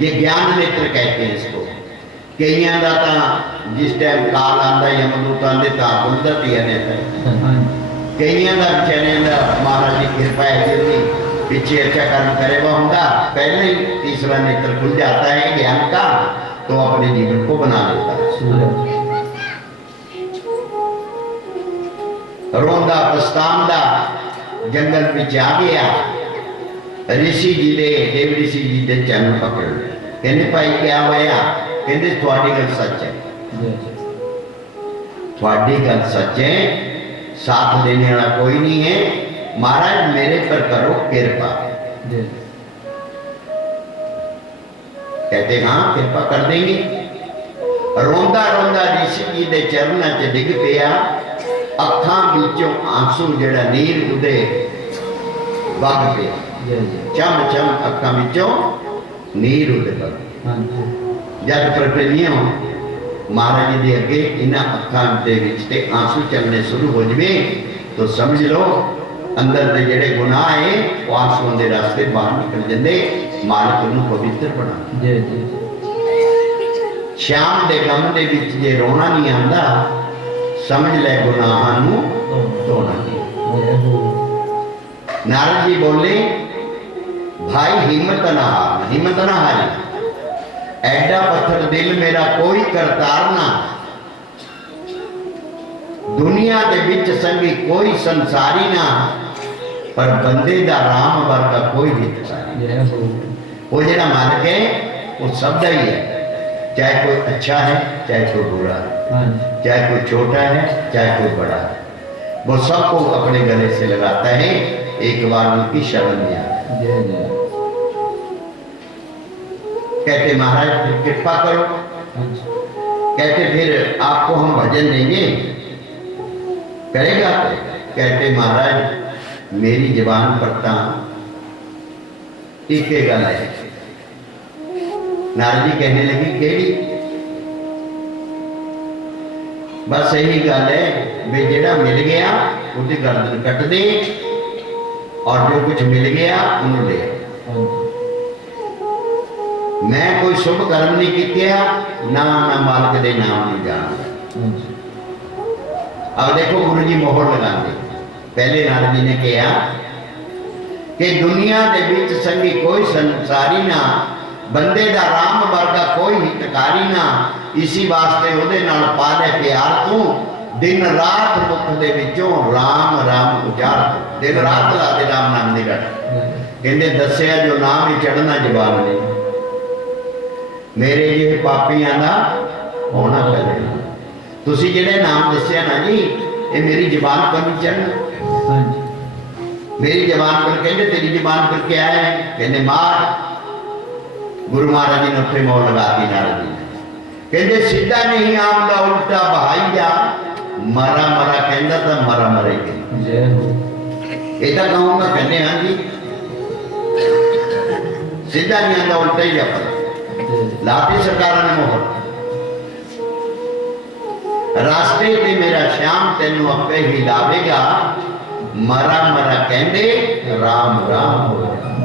ये ज्ञान नेत्र कहते हैं इसको। कईयां दा तां जिस टाइम काल आंदा यमदूत आंदे तां खुलदा ही नेत्र, कईयां दा बेचारियां दा महाराज की कृपा है जी, पीछे अच्छा कर्म करे वो होगा, पहले ही तीसरा नेत्र खुल जाता है ज्ञान का, तो अपने जीवन को बना लेता है। रोंदा पछतांदा जंगल पिछे आ गया, ऋषि जी दे देव ऋषि जी दे चरण पकड़, कहने भाई क्या होया? कहते थोड़ी गल सच है, थोड़ी गल सच है, साथ देने वाला कोई नहीं है, महाराज मेरे पर करो कृपा। कहते हाँ कृपा कर देंगे। रोंदा रोंदा ऋषि जी के चरणों च डिग पिया, अखां विचों आंसू जड़ा नीर उदे वग पिया। चम चम अखां विचों नीर उदे वग। जब प्रकृतियों महाराज जी के अगे इन्हां अखां दे विच ते आंसू चलने शुरू हो जाए तो समझ लो अंदर दे जेड़े गुनाह है वो आंसुओं के रास्ते बाहर निकल जाते, मालिक उन्हें पवित्र बना। श्याम के गम के विच जे रोना नहीं आता समझ ले गुनाहां नूं धोना नहीं। नारद जी बोले भाई हिम्मत ना हार, हिम्मत ना हारी, ऐडा पत्थर दिल मेरा कोई करतार ना, दुनिया के विच संगी कोई संसारी ना, पर बंदे दा राम वर्गा कोई हितकारी। वो जेड़ा मालिक है वो सब दा ही है, चाहे कोई अच्छा है चाहे कोई बुरा है, चाहे कोई छोटा है चाहे कोई बड़ा है, वो सबको अपने गले से लगाता है, एक बार उनकी शरण में आता है। कहते महाराज फिर कृपा करो, कहते फिर आपको हम भजन देंगे, करेगा? कहते महाराज मेरी जबान पर ता एक गल है। नारद जी कहने लगी केड़ी? बस यही गल है भी जेड़ा मिल गया उसकी गर्दन कट दे और जो कुछ मिल गया उन्होंने ले। मैं कोई शुभ कर्म नहीं किया, ना मैं मालिक दे नाम नहीं जानता। अब देखो गुरु जी मोहर लगाते, पहले नारद जी ने कहा कि दुनिया के विच संगी कोई संसारी ना, बंदे दा राम वर्गा कोई हितकारी ना, इसी वास्ते उहदे नाल पा ले प्यार तू, दिन रात मुख दे विचों राम राम उचार तू। दिन रात ला दे राम नाम दी रट। कहंदे दस्सिया जो नाम ही चढ़ना जवाब नहीं, मेरे ये पापियां दा होना पहले। तुसी जेड़े नाम दस्सिया ना जी ये मेरी जबान पर नहीं चढ़ना। मेरी जबान पर कहते तेरी जबान पर क्या है? कहते मार। गुरु महाराज जी ने उत्थे मोहर लगा दी नारद जी ने। कहते सीधा नहीं आमदा उल्टा बहाई जा, मरा मरा कहता था मरा मरेगी। ये तो कहूँगा कहने हाँ जी, सीधा नहीं आंदा उल्टा ही जा। लाती सरकार ने मोहर रास्ते पे मेरा श्याम तेनू अपे ही लावेगा, मरा मरा कहते राम राम हो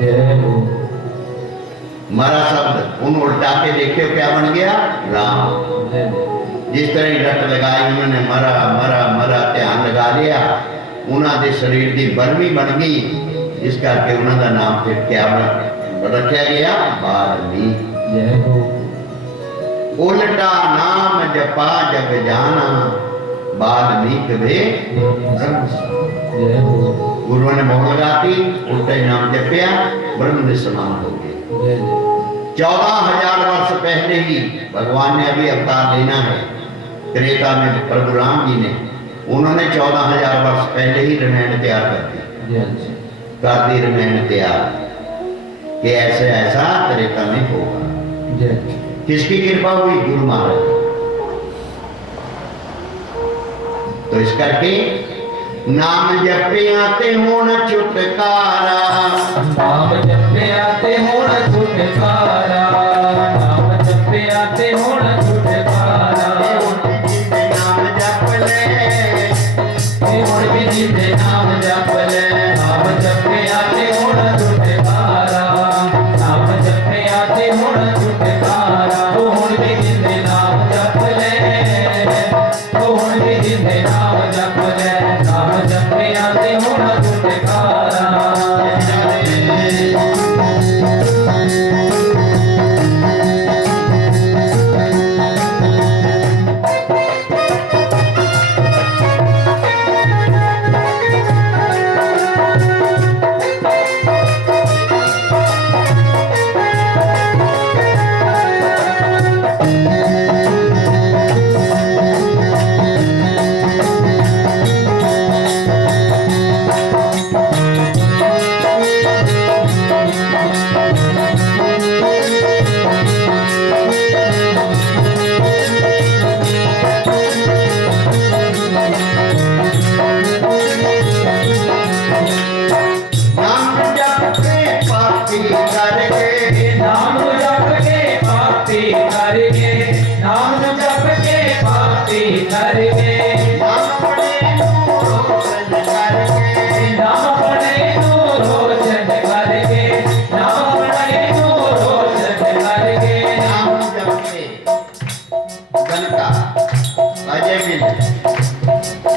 जाए। मरा शब्द उन उल्टा के देखियो क्या बन गया? राम। जिस तरह रट लगाई उन्होंने मरा मरा मरा ध्यान लगा लिया, उन्होंने शरीर की बर्मी बन गई, इस करके उन्होंने नाम फिर क्या रखा गया? वाल्मीकि। उल्टा नाम जपा जग जाना, वाल्मीकि वे गुरु ने मोहर लगाती, उल्टा ही नाम जपया, ब्रह्म ने समान हो गए। 14,000 वर्ष पहले ही भगवान ने अभी अवतार लेना है त्रेता में, प्रभु राम जी ने, उन्होंने 14,000 वर्ष पहले ही रामायण तैयार कर दी रामायण तैयार कि ऐसे ऐसा त्रेता में होगा। किसकी कृपा हुई? गुरु महाराज। तो इस करके नाम जपिया ते होण छुटकारा, नाम जपिया ते होण छुटकारा, नाम जपिया ते होण छुटकारा। नाम जप ले, हुण भी जिंदे नाम जप ले, नाम जपिया ते होण छुटकारा, नाम जपिया ते होण छुटकारा। हुण भी जिंदे नाम जप ले, हुण भी जिंदे नाम जप ले, नाम जपिया ते होण छुटकारा। तन का अजय मिल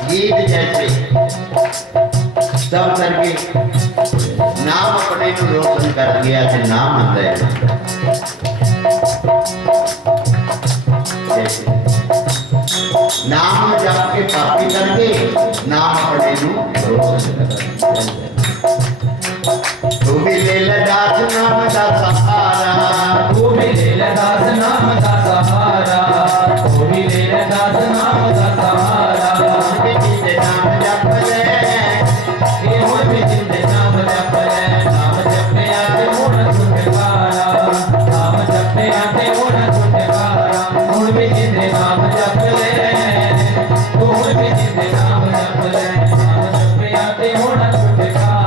गीत जैसे सब करके नाम अपने को रोशन कर दिया कि नाम है जैसे नाम जप के पापी करके नाम अपने को रोशन कर तू भी ले दास नाम का सहारा तू भी ले दास नाम का सहारा तू भी ले दास नाम का सहारा जिंदे नाम जप ले ये हो भी जिंदे नाम जप ले नाम जपे आते मोड़ छुटकारा नाम जपे आते मोड़ छुटकारा मोड़ भी जिंदे नाम जप ले तू भी जिंदे नाम जप ले नाम जपे आते मोड़ छुटकारा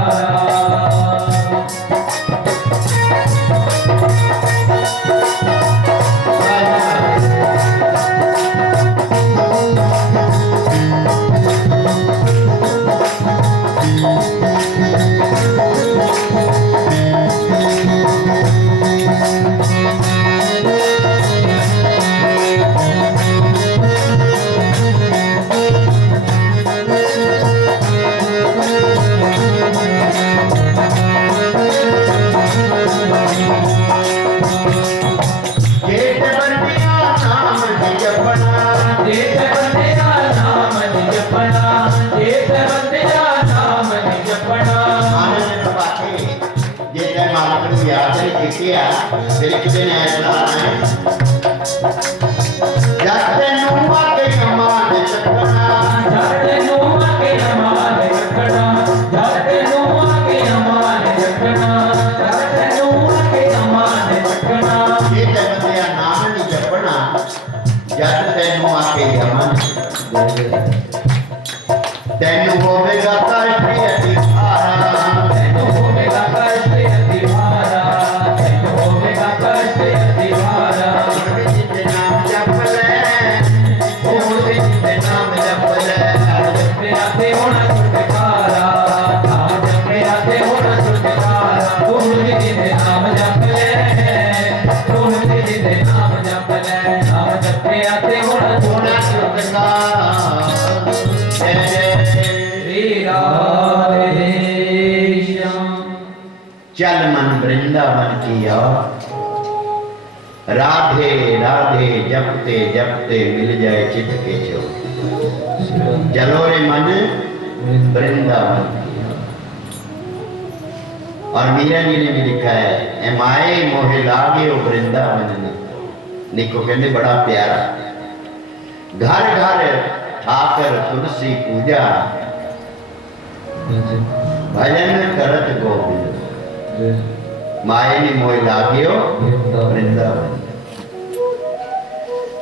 तेनु होवेगा कष्ट अधिकारा तेनु होवेगा कष्ट अधिकारा तेनु होवेगा कष्ट अधिकारा जिंदे नाम जप ले जिंदे नाम जप ले जपे आते होना छुटकारा नाम जपे आते होना छुटकारा तुम भी जिंदे नाम जप ले तुम भी जिंदे नाम जप ले नाम जपे आते होना छुटकारा चल मन वृंदावन की ओर राधे राधे जपते जपते मिल जाए चित के चोर चलो रे मन वृंदावन की ओर। और मीरा जी ने भी लिखा है ए माए मोहे लागे ओ वृंदावन ने निको कहने बड़ा प्यारा घर घर ठाकर तुलसी पूजा भजन करत गोविंद माए ने मोह लागियो वृंदावन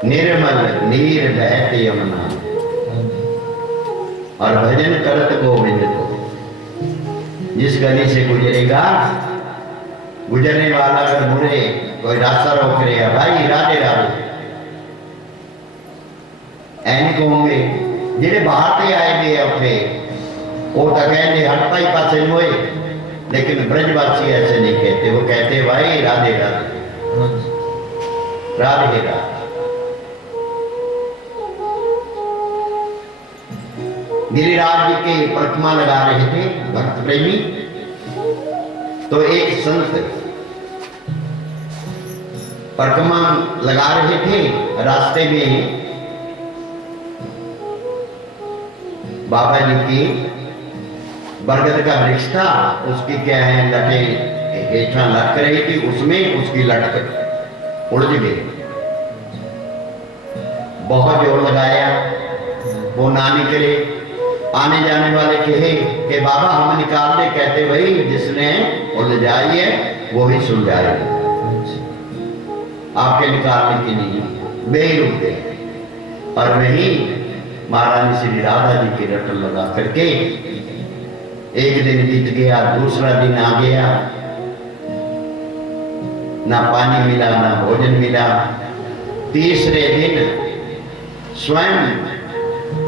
निर्मल नीर बहते यमुना और भजन करत गोविंद को जिस गली से गुजरेगा गुजरने वाला अगर मुरे कोई रास्ता रोक रहेगा भाई राधे राधे ऐन कहोगे जिन्हें बाहर से आए थे उठे वो तो कहते हट पाई पासे मोए लेकिन ब्रजवासी ऐसे नहीं कहते वो कहते भाई राधे राधे राधे राधे। गिरिराज जी के परिक्रमा लगा रहे थे भक्त प्रेमी तो एक संत परिक्रमा लगा रहे थे रास्ते में बाबा जी की बरगद का वृक्ष था उसकी क्या है लटे हेठा लटक रही थी उसमें उसकी लटक उड़ गई बहुत जोर लगाया वो ना निकले आने जाने वाले कहे कि बाबा हम निकाल दे कहते भाई जिसने उलझाई है वो ही सुलझाएगा आपके निकालने की नहीं वे ही रुक गए और वही महारानी श्री राधा जी की रटन लगा करके एक दिन बीत गया दूसरा दिन आ गया ना पानी मिला ना भोजन मिला तीसरे दिन स्वयं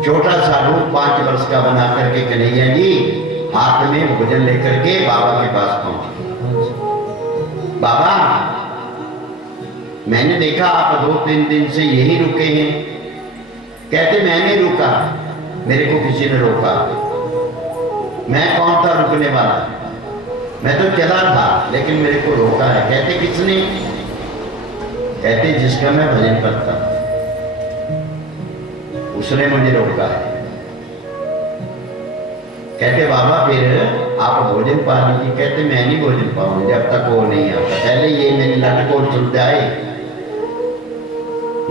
छोटा सा रूप 5 वर्ष का बना करके कन्हैया जी हाथ में भोजन लेकर के बाबा के पास पहुंचे बाबा मैंने देखा आप 2-3 दिन से यही रुके हैं। कहते मैंने रुका, मेरे को किसी ने रोका। मैं कौन था रुकने वाला? मैं तो चला था, लेकिन मेरे को रोका है। कहते किसने? कहते जिसका मैं भजन करता उसने मुझे रोका है। कहते बाबा फिर आप भोजन पा लीजिए। कहते मैं नहीं भोजन पाऊंगा जब तक वो नहीं आता। पहले ये मेरी लट को सुलझाए।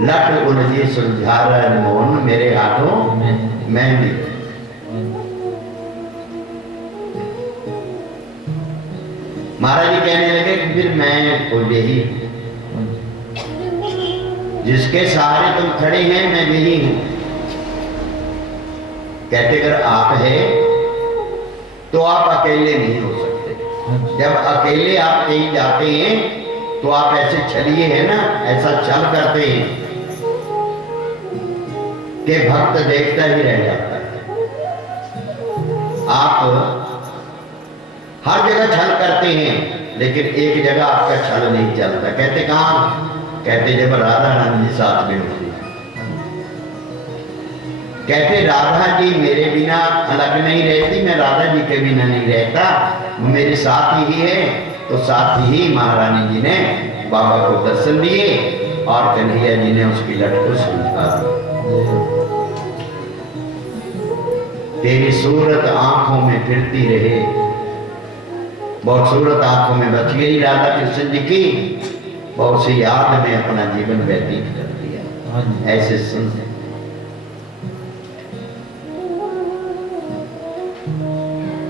लट उलझी सुलझा रहा मोहन मेरे हाथों मैं भी। महाराज जी कहने लगे कि फिर मैं कोई यही जिसके सहारे तुम खड़े हैं मैं यही हूं। कहते अगर आप है तो आप अकेले नहीं हो सकते। जब अकेले आप कहीं जाते हैं तो आप ऐसे छलिए हैं ना, ऐसा छल करते हैं कि भक्त देखता ही रह जाता है। आप हर जगह छल करते हैं, लेकिन एक जगह आपका छल नहीं चलता। कहते कहां? कहते जब राधा रानी जी साथ में होती। कहते राधा जी मेरे बिना अलग नहीं रहती, मैं राधा जी के बिना नहीं रहता, वो मेरे साथ ही है। तो साथ ही महारानी जी ने बाबा को दर्शन दिए और कन्हैया जी ने उसकी लट को सुलझा दी। तेरी सूरत आंखों में फिरती रहे। बहुत सूरत आंखों में बच गई राधा कृष्ण जी की। बहुत सी याद में अपना जीवन व्यतीत कर दिया। ऐसे सुन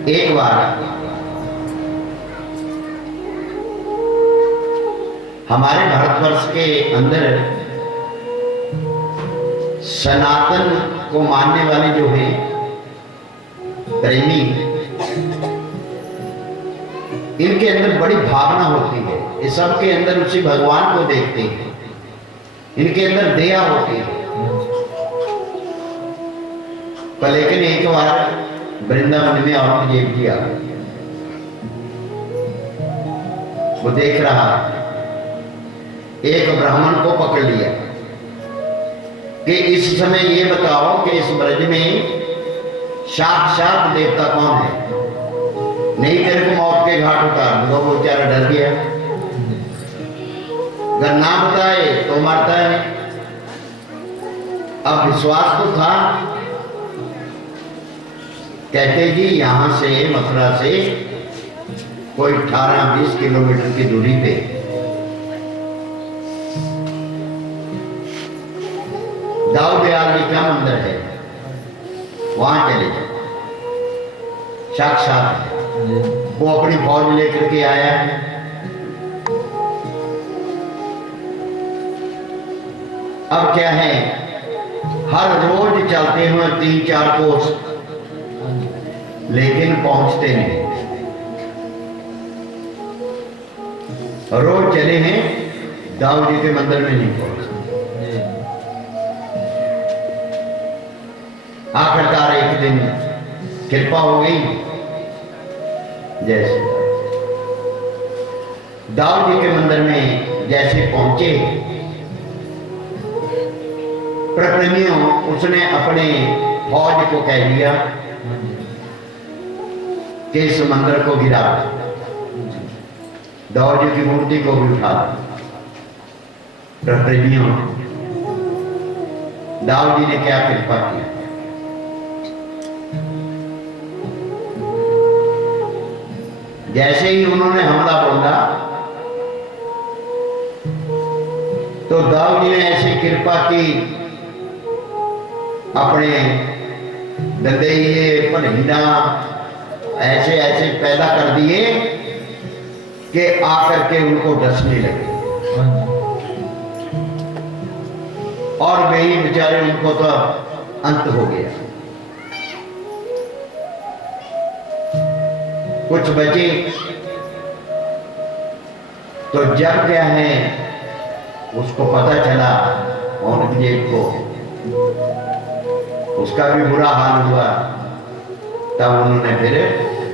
एक बार हमारे भारतवर्ष के अंदर सनातन को मानने वाले जो हैं प्रेमी, इनके अंदर बड़ी भावना होती है। ये सबके अंदर उसी भगवान को देखते हैं। इनके अंदर दया होती है। पर लेकिन एक बार वृंदावन में औरंगजेब जी आ गए। वो देख रहा एक ब्राह्मण को पकड़ लिया कि इस समय ये बताओ कि इस ब्रज में साक्षात देवता कौन है? नहीं तेरे को मौत के घाट उतार दूंगा। वो बेचारा डर गया। अगर ना बताए तो मरता है। अब विश्वास तो था। कहते जी यहां से मथुरा से कोई 18-20 किलोमीटर की दूरी पे दाऊ दयाल जी का मंदिर है, वहां चले जाओ। साक्षात है। वो अपनी फौज लेकर के आया है। अब क्या है, हर रोज चलते हुए 3-4 कोस, लेकिन पहुंचते नहीं। रोज चले हैं, दाऊ जी के मंदिर में नहीं पहुंचते। आखिरकार एक दिन कृपा हो गई। जैसे दाऊ जी के मंदिर में जैसे पहुंचे, प्रप्रेमियों उसने अपने फौज को कह दिया कि इस मंदिर को गिरा, दाऊ जी की मूर्ति को भी उठा। प्रप्रेमियों दाऊ जी ने क्या कृपा की। जैसे ही उन्होंने हमला बोला तो दाऊ जी ने ऐसी कृपा की, अपने दंदेइये पनहीना ऐसे ऐसे पैदा कर दिए कि आकर के उनको डसने लगे। और वे ही बेचारे, उनको तो अंत हो गया। कुछ बचे तो जब क्या है उसको पता चला औरंगजेब को, उसका भी बुरा हाल हुआ। तब उन्होंने फिर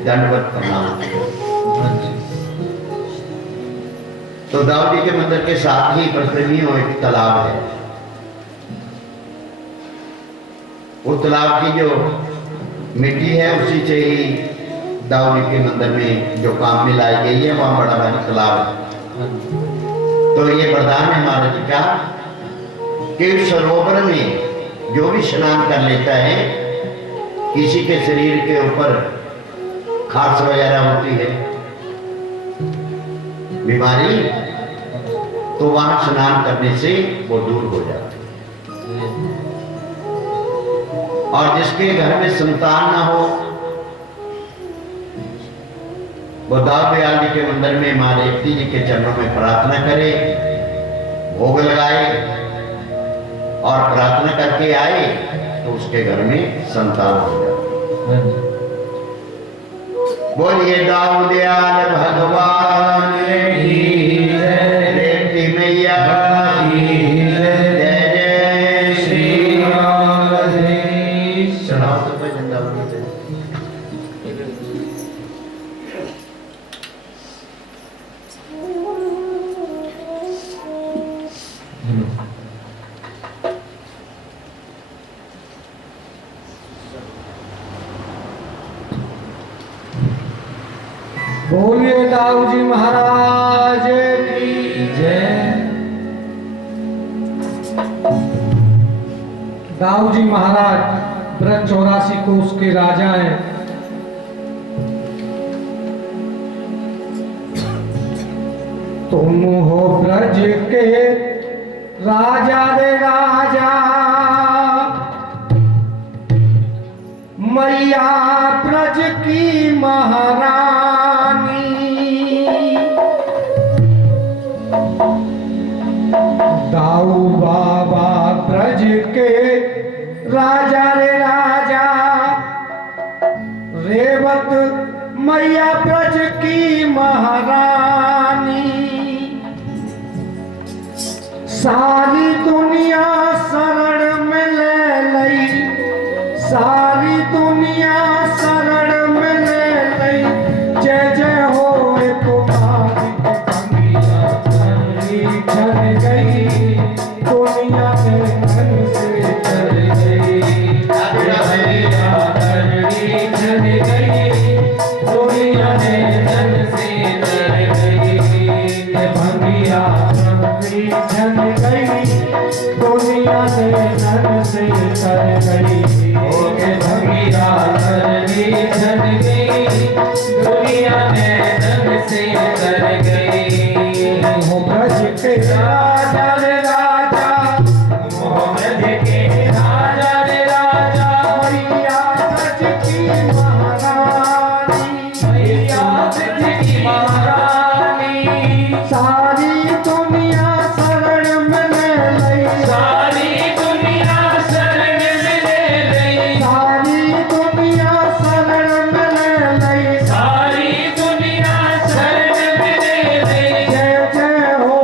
दंडवत प्रणाम किया। तो दाऊद जी के मंदिर के साथ ही प्रकृतियों एक तालाब है। वो तालाब की जो मिट्टी है उसी से ही दाऊद जी के मंदिर में जो काम में लाई गई है, वहां बड़ा भारी तालाब है। तो ये वरदान है महाराज जी का कि सरोवर में जो भी स्नान कर लेता है, किसी के शरीर के ऊपर खास वगैरह होती है बीमारी, तो वहां स्नान करने से वो दूर हो जाती है। और जिसके घर में संतान ना हो, वो दाऊद दयाल जी के मंदिर में मां रेवती जी के चरणों में प्रार्थना करे, भोग लगाए और प्रार्थना करके आए, तो उसके घर में संतान हो जाती। बोलिए दाऊद दयाल भगवान की जय, रेवती मैया की जय, जय श्री राम। चढ़ाओ तो कोई झंडा बना दे। बोलिए दाऊद जी महाराज की जय। दाऊद जी महाराज ब्रज 84 कोष के राजा हैं। तुम हो ब्रज के राजा रे राजा, मैया ब्रज की महारानी। दाऊ बाबा ब्रज के राजा रे राजा, रेवत मैया ब्रज की महारानी। सारी दुनिया शरण में ले लई, सारी दुनिया शरण में ले लई। जय जय हो तुम्हारी बंगिया चल गई, दुनिया में धन से चल गई। बंगिया चल गई, दुनिया में धन से चल गई। बंगिया चल गई, दुनिया में धन से चल गई। ओके भंगिया चल गई, दुनिया में धन से चल गई। हो ब्रज के राजा रे राजा, मोहम्मद के राजा रे राजा, मैया ब्रज की महारानी, मैया ब्रज की महारानी। सारी दुनिया शरण में ले लई, सारी दुनिया शरण में ले लई, सारी दुनिया शरण में ले लई, सारी दुनिया शरण में ले लई। जय जय हो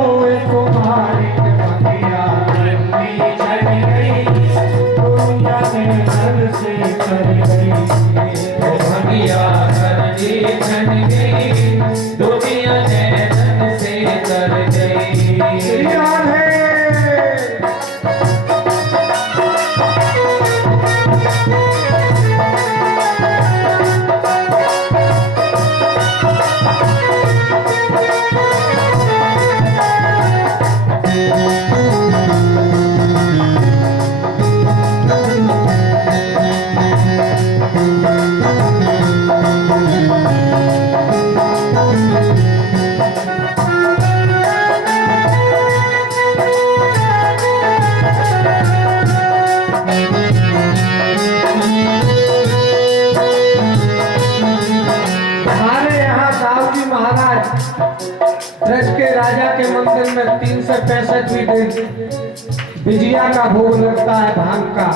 तुम्हारी बंगिया चल गई, दुनिया में धन से चल गई। बंगिया चल गई, दुनिया में धन से चल गई। राधे ब्रज के राजा के मंदिर में 365 दिन बिजिया का भोग लगता है, भांग का।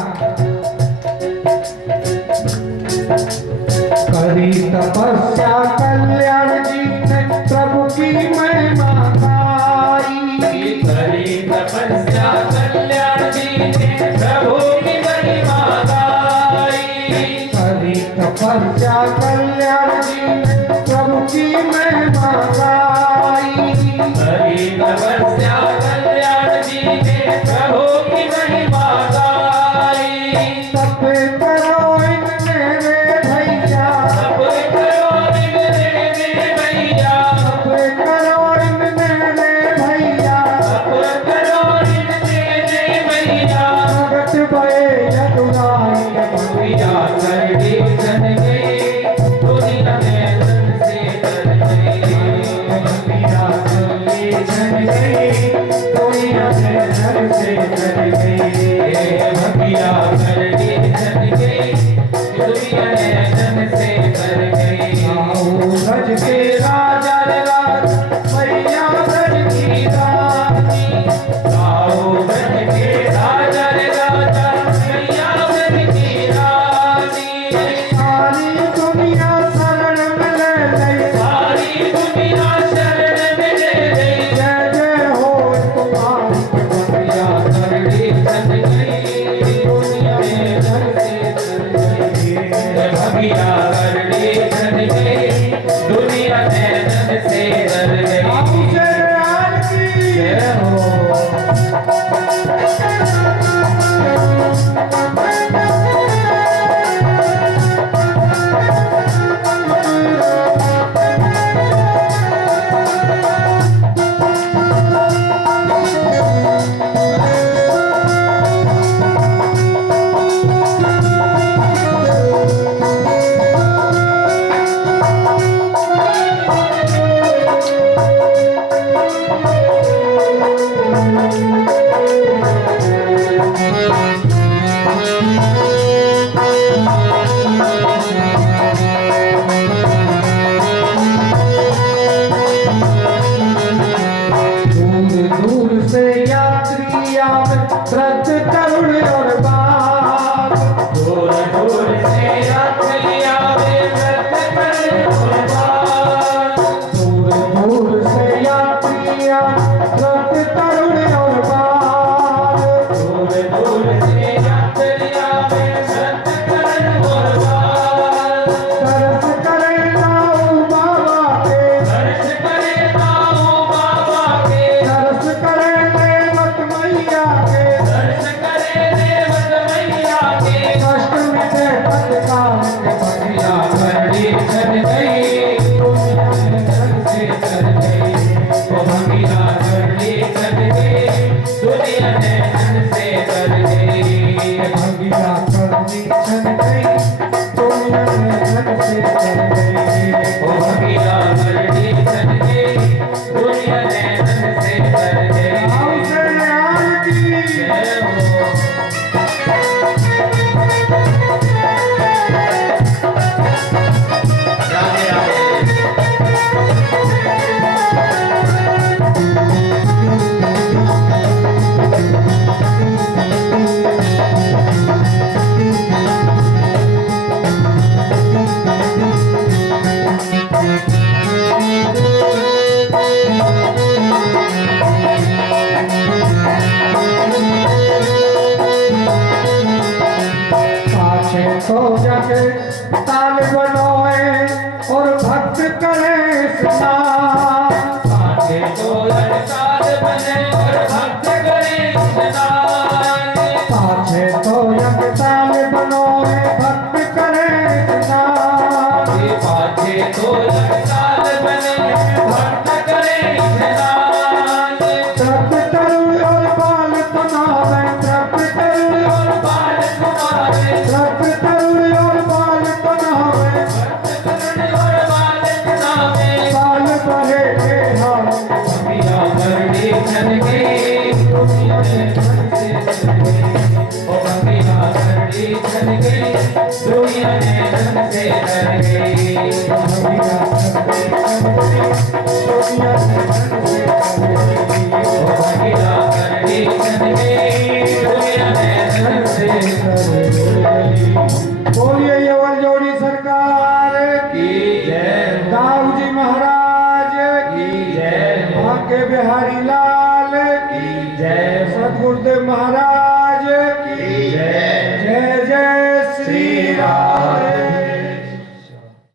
करी तपस्या कल्याण जी ने प्रभु की महिमा गाई, करी तपस्या कल्याण जी ने प्रभु की महिमा गाई, करी तपस्या कल्याण जी ने प्रभु की महिमा गाई, करी तुलसी अंतरिया में सत करण बोलबाल तरस करे नाऊ बाबा के दर्श करे ताऊ बाबा के तरस करे देवत मैया के दर्श करे देवत मैया के कष्ट में से पटकाम के भगिया करड़ी चल गई दुनिया में धन से चल गई वो भगिया करड़ी चल गई दुनिया में धन से चल गई भगिया करनी छन गई दुनिया में धन से चल गई वो भगिया करड़ी चल गई दुनिया में धन से चल गई हमसे यार की जय हो राधे राधे। पाछे तो जाके ताल बनोए और भक्त करे स्नान साथे तो लड़काल बने और भक्त करे स्नान पाछे तो जाके ताल बनोए भक्त करे स्नान ये पाछे तो लड़काल बने भक्त करे स्नान तृप्त तरुण और बाल बनावे तृप्त तरुण और बाल कुमारे तृप्त तरुण और बाल बनावे भक्त करण और बाल कुमारे बाल बहे के हाथ भगिया करड़ी चल गई दुनिया में धन से चल गई ओ भगिया करड़ी चल गई दुनिया में धन से चल गई भगिया दुनिया में धन से चल गई ओ भगिया करड़ी चल गई दुनिया में धन से बोलिए यवल जोड़ी सरकार की जय दाऊ जी महाराज की जय भाग्य बिहारी लाल की जय सदगुरुदेव महाराज की जय। जय जय श्री राम।